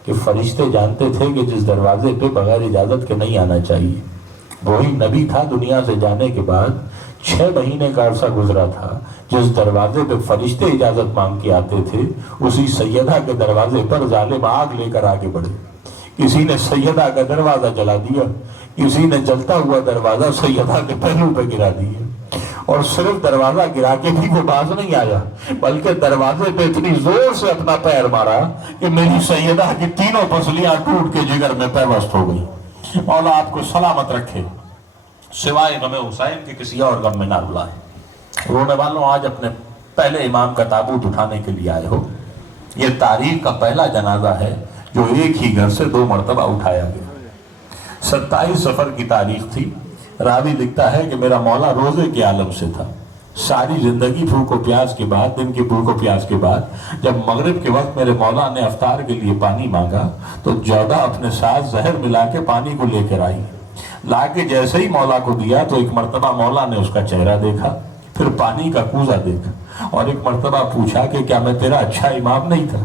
کہ فرشتے جانتے تھے کہ جس دروازے پہ بغیر اجازت کے نہیں آنا چاہیے وہی نبی تھا دنیا سے جانے کے بعد 6 مہینے کا عرصہ گزرا تھا جس دروازے پہ فرشتے اجازت مانگ کے آتے تھے اسی سیدہ کے دروازے پر ظالم آگ لے کر آگے بڑھے. کسی نے سیدہ کا دروازہ جلا دیا, کسی نے جلتا ہوا دروازہ سیدہ کے پہلو پہ گرا دیا, اور صرف دروازہ گرا کے بھی وہ باز نہیں آیا بلکہ دروازے پہ اتنی زور سے اپنا پیر مارا کہ میری سیدہ کی تینوں پسلیاں ٹوٹ کے جگر میں پیوست ہو گئی. مولا آپ کو سلامت رکھے, سوائے غم حسین کے کسی اور غم میں نہ رلائے. رونے والوں آج اپنے پہلے امام کا تابوت اٹھانے کے لیے آئے ہو. یہ تاریخ کا پہلا جنازہ ہے جو ایک ہی گھر سے 2 مرتبہ اٹھایا گیا. 27 صفر کی تاریخ تھی. راوی لکھتا ہے کہ میرا مولا روزے کے عالم سے تھا. ساری زندگی بھوک و پیاس کے بعد, دن کی بھوک و پیاس کے بعد جب مغرب کے وقت میرے مولا نے افطار کے لیے پانی مانگا تو جودہ اپنے ساتھ زہر ملا کے پانی کو لے کر آئی. لا کے جیسے ہی مولا کو دیا تو ایک مرتبہ مولا نے اس کا چہرہ دیکھا, پھر پانی کا کوزہ دیکھا اور ایک مرتبہ پوچھا کہ کیا میں تیرا اچھا امام نہیں تھا.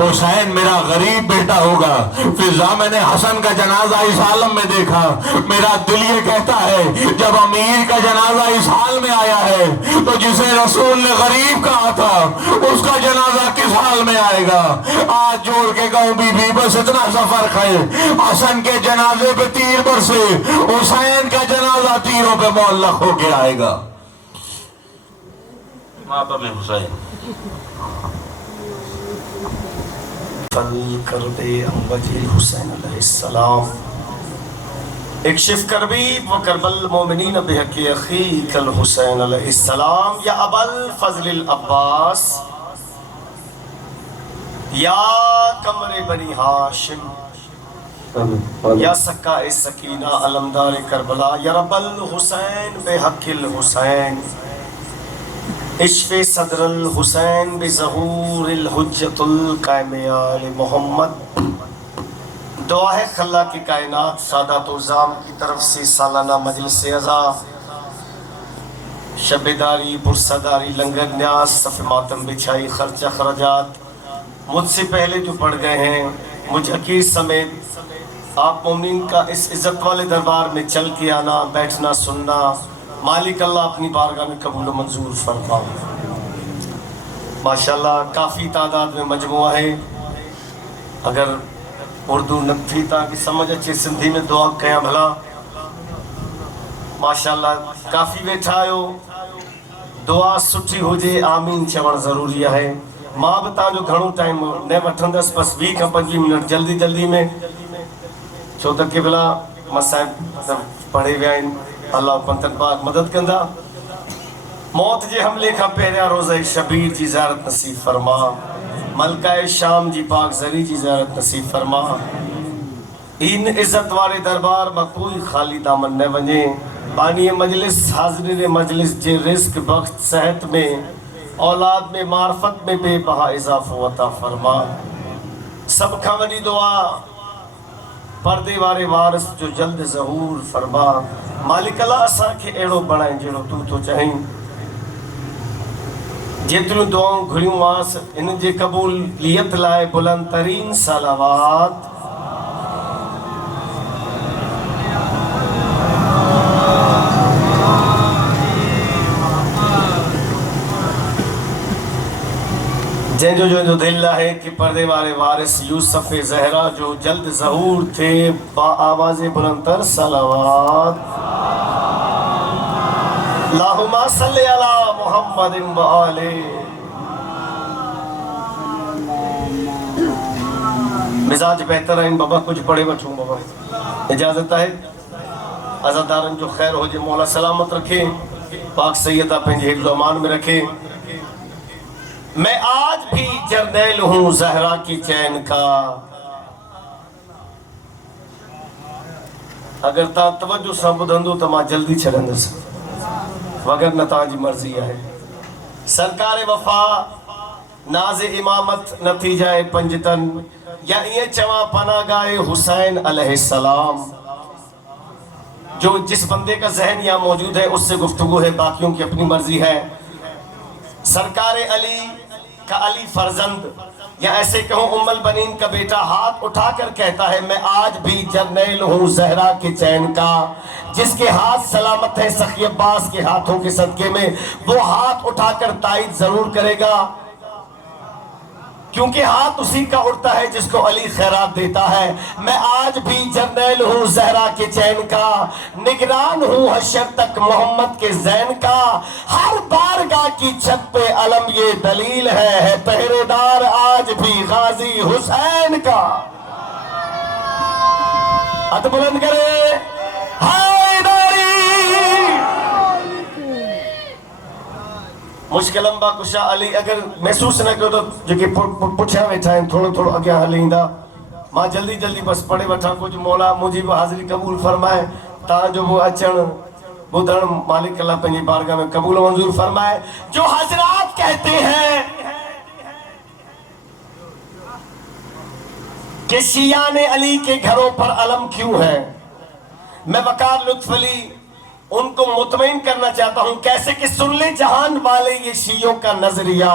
حسین میرا غریب بیٹا ہوگا۔ پھر زامن حسن کا جنازہ اس عالم میں دیکھا، میرا دل یہ کہتا ہے جب امیر کا جنازہ اس حال میں آیا ہے تو جسے رسول نے غریب کہا تھا اس کا جنازہ کس حال میں آئے گا؟ آج جوڑ کے کہوں بی بی بس اتنا سا فرق ہے، حسن کے جنازے پہ تیر برسے، حسین کا جنازہ تیروں پہ معلق ہو کے آئے گا۔ ماتم حسین فل کرب اموج حسین علیہ السلام اکشف کربی و کرب المومنین بحق اخیک الحسین علیہ السلام یا ابا الفضل العباس یا قمر بنی ہاشم یا سکا سکینہ علمدار کربلا یا رب الحسین بحق الحسین اشف صدر الحسین بظہور الحجت القائم آل محمد۔ دعا ہے خلا کی کائنات سادات و عظام کی طرف سے سالانہ مجلس عزا، شب داری پرصداری لنگر نیاز صف ماتم بچھائی خرچ اخراجات مجھ سے پہلے جو پڑھ گئے ہیں، مجھ حقیر سمیت آپ مومنین کا اس عزت والے دربار میں چل کے آنا بیٹھنا سننا مالک اللہ اپنی بارگاہ میں قبول و منظور فرماؤ۔ ماشاءاللہ کافی تعداد میں مجموعہ ہے، اگر اردو نہ تھی تاکہ سمجھ اچھے سندھی میں دعا کیا بھلا۔ ماشاءاللہ کافی بیٹھا ہو، دعا سٹھی ہو جے آمین چوڑ ضروری ہے۔ ماں بتا جو گھنوں ٹائم نے وٹھندس بس 20-25 منٹ جلدی جلدی میں، چھو تک کہ بلا مسائب پڑھے ویا اللہ پنتن پاک مدد کندا۔ موت جے حملے کا پہریا روزہ شبیر جی زیارت نصیب فرما، ملکہ شام جی پاک زری جی زیارت نصیب فرما۔ ان عزت والے دربار میں کوئی خالی دامن نہ ونجے، بانی مجلس حاضرین مجلس جے رزق بخت صحت میں اولاد میں معرفت میں بے بہا اضافہ عطا فرما۔ سب کھا وڈی دعا پردے وارے وارث جو جلد ظہور فرما۔ مالک اللہ اساں کے ایڑو بڑھائیں جڑو تو چاہیں، جتنی دعاؤں گھڑیوں وانس ان جے قبولیت لائے بلند ترین صلوات۔ جن جو دل ہے کہ پردے والے وارث یوسف زہرا جو جلد ظہور تھے با آواز بلند تر صلوات۔ اللہم صلی علی محمد و آلہ۔ مزاج بہتر ہے ان بابا کچھ پڑے بچوں بابا، اجازت ہے عزادارن جو خیر ہو جائے مولا سلامت رکھے، پاک سیدہ پنجے حفظ و امان میں رکھے۔ میں آج بھی جرنیل ہوں زہرا کی چین کا، اگر تا توجہ سا بدھندو تو ماں جلدی چھڑندس وگر نتا جی مرضی ہے۔ سرکار وفا ناز امامت نتیجہ پنجتن یا یہ چواں پناہ گائے حسین علیہ السلام۔ جو جس بندے کا ذہن یہاں موجود ہے اس سے گفتگو ہے، باقیوں کی اپنی مرضی ہے۔ سرکار علی کا علی فرزند یا ایسے کہوں ام البنین کا بیٹا ہاتھ اٹھا کر کہتا ہے میں آج بھی جرنیل ہوں زہرا کے چین کا۔ جس کے ہاتھ سلامت ہے سخی عباس کے ہاتھوں کے صدقے میں وہ ہاتھ اٹھا کر تائید ضرور کرے گا، کیونکہ ہاتھ اسی کا اڑتا ہے جس کو علی خیرات دیتا ہے۔ میں آج بھی جرنیل ہوں زہرا کے چین کا، نگران ہوں حشر تک محمد کے زین کا۔ ہر بارگاہ کی چھت پہ علم یہ دلیل ہے پہرے دار آج بھی غازی حسین کا۔ ہاتھ بلند کرے حیدری۔ مشکل امبا کشا علی اگر محسوس نہ کرو تو جو کہ پچھا بیٹھا ہے تھوڑا تھوڑا اگیا حلیندا ماں جلدی جلدی بس پڑھے بیٹھا کچھ مولا مجھے وہ حاضری قبول فرمائے تا جو وہ اچھن بدھن مالک اللہ پنجی بارگاہ میں قبول و منظور فرمائے۔ جو حضرات کہتے ہیں کہ شیعان علی کے گھروں پر علم کیوں ہے، میں وقار لطف علی ان کو مطمئن کرنا چاہتا ہوں کیسے کہ سن لے جہان والے یہ شیعوں کا نظریہ۔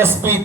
SP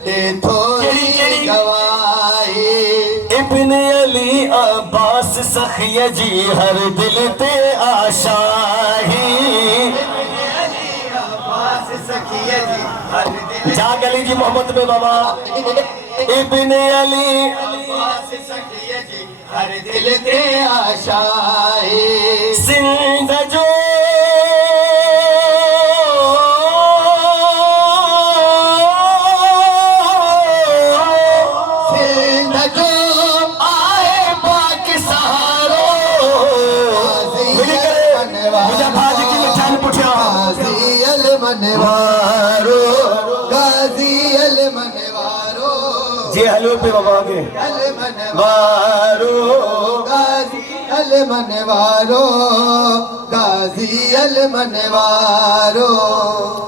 تھوڑی گواہی ابن علی عباس سخی جی ہر دل تے آشاہی جاگ علی جی محمد میں بابا ابن علی ہر دل تے آشائی سندھ جو سندھ جو آئے پاک سہارو مجھے بھاجی کی مٹھائی پوچھا غازی المنوارو غازی المنوارو جی ہلو پہ بابا آگے المنوارو غازی المنوارو غازی المنوارو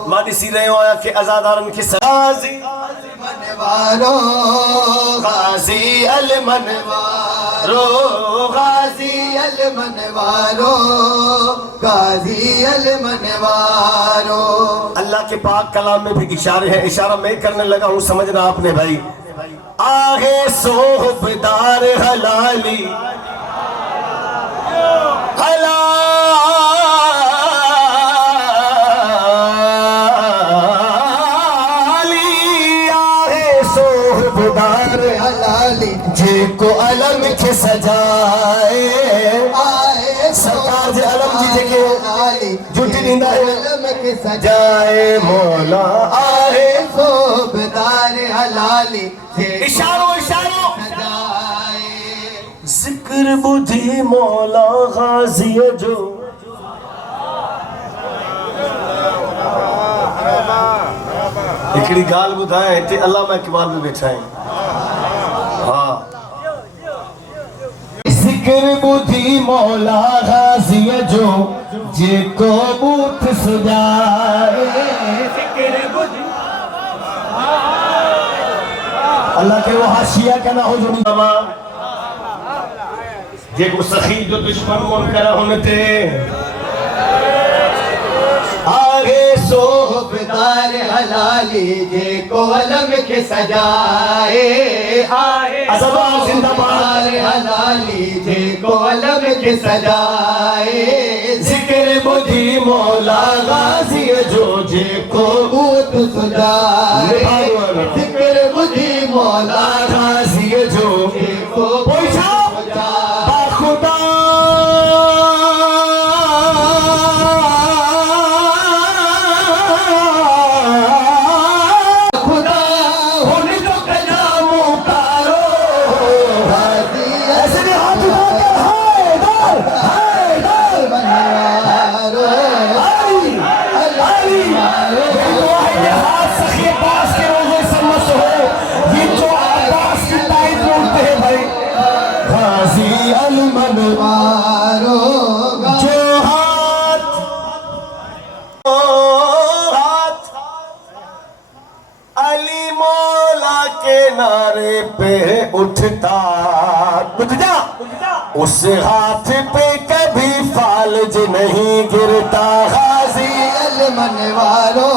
ماں سی رہے ہو آیا کہ ازادارن کی غازی المنوارو غازی المنوارو غازی المنوارو غازی المنوارو اللہ کے پاک کلام میں بھی اشارے ہیں اشارہ میں کرنے لگا ہوں سمجھنا آپ نے بھائی آگے صحبدار حلالی حلالی جے کو علم کے سجائے آئے سرکار جے علم جی جے کے حلالی جھوٹی نیندہ ہے علم کے جائے مولا آئے صوبدار حلالی اشاروں اشاروں سجائے ذکر بدھی مولا غازی جو ایکڑی گال بدھائیں تے علامہ اقبال میں بیٹھائیں ہاں ذکر بدھی مولا غازی جو جے کو بوت سجائے اللہ کے وہ حاشیہ کا نہ ہو جو نظام جے کو سخی جو دشمن منکرہ ہونے آگے صوبدار حلالی جے کو علم کے سجائے آئے صوبدار حلالی جے کو علم کے سجائے ذکر بدھی مولا غازی جو جے کو بوت سجائے ذکر بدھی مولا غازی جو جے کو پوچھا خدا پہ اٹھتا اٹھ جا اس ہاتھ پہ کبھی فالج نہیں گرتا غازی المنوارو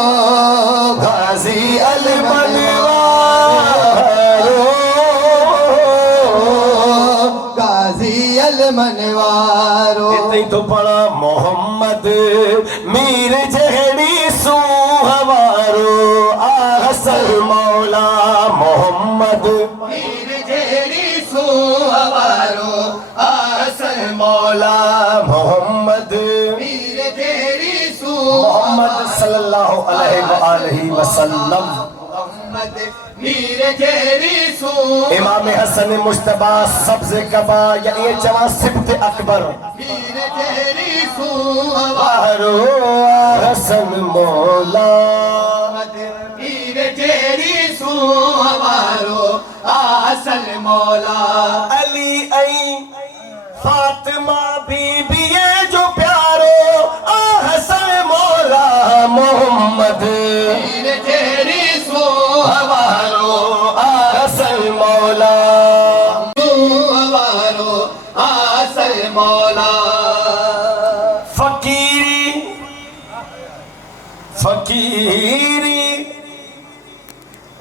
غازی المنوارو غازی المنوارو اتنی تو پڑا محمد میر جہڑی سو ہوارو آحسن مولا محمد میر جہری سو ہوارو آحسن مولا محمد میر جہری سو محمد صلی اللہ علیہ وآلہ وسلم محمد میر جہری سو امام حسن مجتبی سبز کبا یعنی یہ جوان سبت اکبر میر جہری سو بہرو حسن مولا میر جہری سو ہوارو آحسن مولا علی ای فاطمہ بی بی جو پیارو حسن مولا محمد میر جہری سو ہوارو حسن مولا ہوارو آحسن مولا فقیری فقیری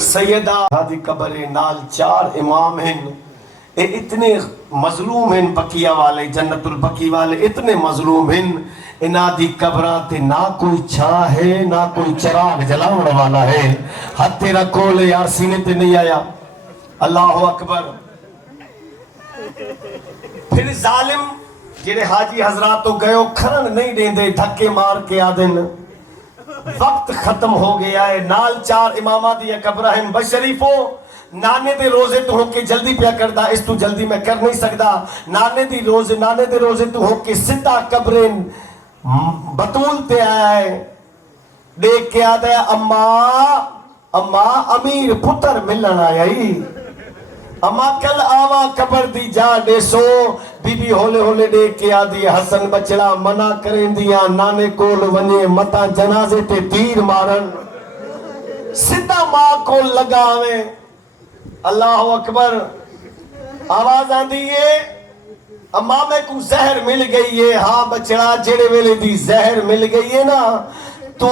سیدہ ہادی قبر نال 4 امام ہیں، اے اتنے مظلوم ہیں، بقیہ والے جنت البقی والے اتنے مظلوم ہیں، انہاں دی قبراں تے نہ کوئی چھاں ہے نہ کوئی چراغ جلاؤن والا ہے، ہاتھ تیرا کول یار سینے تے نہیں آیا۔ اللہ اکبر۔ پھر ظالم جنہیں حاجی حضرات تو گئے کھرن نہیں دیں دے، دھکے مار کے آدن وقت ختم ہو گیا ہے، نال 4 امامہ دیا قبرہ ہیں بشریفو، نانے دے روزے تو ہو کے جلدی پیا کردہ، اس تو جلدی میں کر نہیں سکتا، نانے دے روزے تو ہو کے 6 قبریں بطول تے آیا ہے، دیکھ کے آدھا ہے اماں امیر پتر ملن آیا ہی، اما کل آوا قبر دی جا دے سو، بی بی ہولے ہولے دیکھ کے آدھی حسن بچڑا منع کریں دیا، نانے کول ونجے متا جنازے تے تیر مارن، سدھا ماں کول لگا ہوئے۔ اللہ اکبر۔ آواز آن دیئے اماں میں کو زہر مل گئی ہے، ہاں بچڑا جڑے ویلے دی زہر مل گئی ہے نا، تو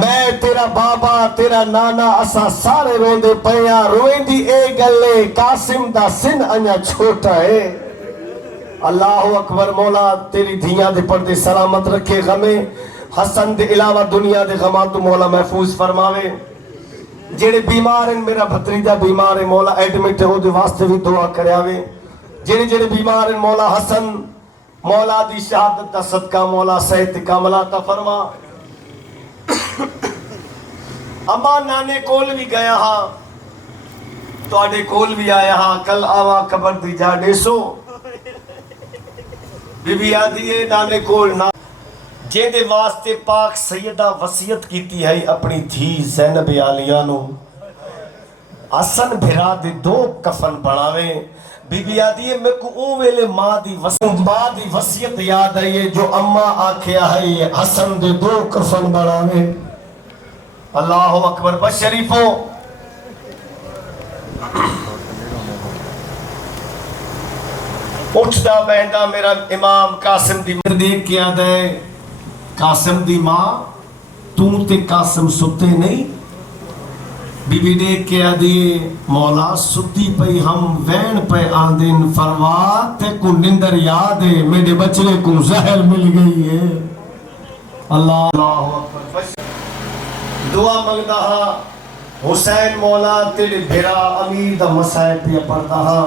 میں تیرا بابا تیرا نانا اسا سارے روندے پیاں، روئیں دی اے گلے قاسم دا سن انیا چھوٹا ہے۔ اللہ اکبر۔ مولا تیری دھیاں دے پردے سلامت رکھے، غمیں حسن دے علاوہ دنیا دے غماں تو مولا محفوظ فرماوے۔ جڑے بیمار ہیں، میرا بھتریجا بیمار ہے، مولا ایڈمٹ ہے، وہ دے واسطے بھی دعا کرے آوے۔ جڑے بیمار ہیں مولا حسن، مولا دی شہادت دا صدقہ مولا صحت کاملہ عطا فرما۔ اما نانے کول بھی گیا ہاں، تو آڈے کول بھی آیا ہاں، کل آوا قبر دی جا دے سو، بی بی آدھی ہے نانے کول نہ، جے دے واسطے پاک سیدہ وصیت کیتی ہے اپنی دھی زینب عالیہ نو، حسن بھرا دے 2 کفن بڑھاوے، بی بی آدھی ہے میں کو او ویلے ماں دی وصیت یاد آئیے جو اماں آکھیا ہے حسن دے 2 کفن بڑھاوے۔ اللہ اکبر۔ بس شریفو اٹھدا بہندا میرا امام قاسم دی دیکھ کے آدھا ہے قاسم دی ماں تو تے قاسم ستے نہیں، بی بی دیکھ کے آدھی مولا ستی پئی ہم وین پہ آندن، فروا تے کو نندر یاد ہے میرے بچے کو زہر مل گئی ہے۔ اللہ اکبر۔ دعا منگتا ہاں حسین مولا تیرے بھیرا امیر دا مسائب پہ پڑھتا ہاں۔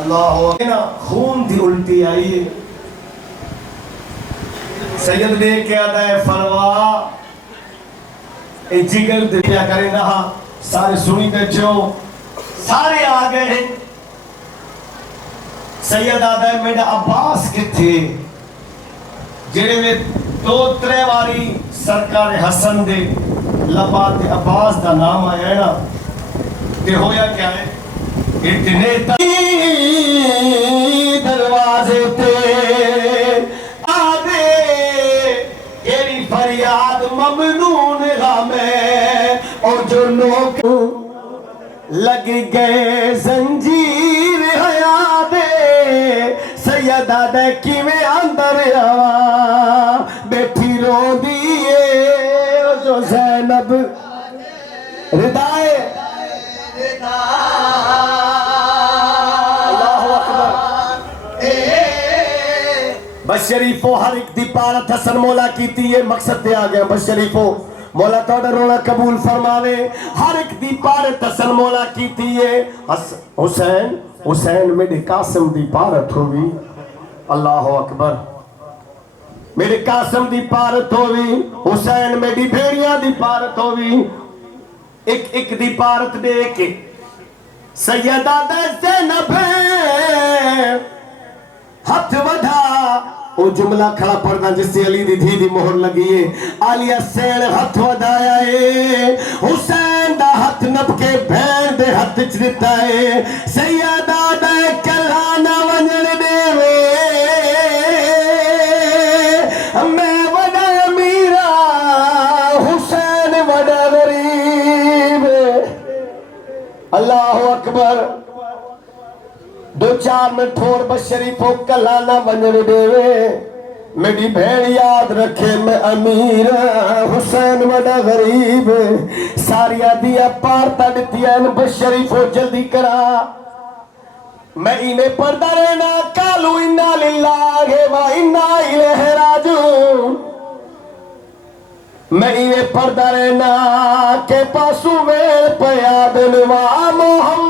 اللہ اکبر۔ خون دی الٹی آئی، سید دیکھ کے آتا ہے فروا اے جگر دے پیا کریں رہا، سارے سنی بیٹھو، سارے آگئے ہیں۔ سید آتا ہے میرا عباس کتھے، جنہیں میں 2-3 واری سرکار حسن دے لبات عباس دا نام آیا ہے نا، تے ہویا کیا ہے، اتنے دروازے تے آدھے ایری فریاد ممنون غامے، اور جو لوگ لگ گئے زنجیر حیادے، سیدہ دے کی میں اندر آوا بیٹھی رو دیئے، جو زینب ردائے اللہ اکبر۔ بس شریفو ہر ایک دی پارت حسن مولا کیتی ہے، مقصد دے آگیا بس شریفو مولا توڑا رونا قبول فرماوے، ہر ایک دی پارت حسن مولا کیتی ہے، حسین میرے قاسم دی پارت ہوئی۔ اللہ اکبر۔ میرے قاسم دی پارت ہوئی، حسین میری بھیڑیاں دی پارت ہوئی، ایک دی پارت دے کے سیدہ دے زینب ہتھ وڈھا، او جملہ کھڑا پڑھنا جس سے علی دی دھی دی مہر لگی ہے، آلیہ سیڑ ہتھ وڈھایا ہے، حسین دا ہتھ نب کے بھین دے ہتھ چرتا ہے، سیدہ دے کلانا ونجن دے وے، میں وڈا امیرہ حسین وڈا غریب۔ اللہ اکبر۔ 2-4 منٹ تھوڑ بس شریفو کلانا ونجن دے وے، میری بھیڑ یاد رکھے میں امیر حسین وڈا غریب ساریا دیا پار تڑتیا بشریف ہو جلدی کرا میں انہیں پڑھتا رہنا کالو انا للہ و انا الیہ راجعون میں انہیں پڑھتا رہنا کہ پاسو میں پیاد نوا محمد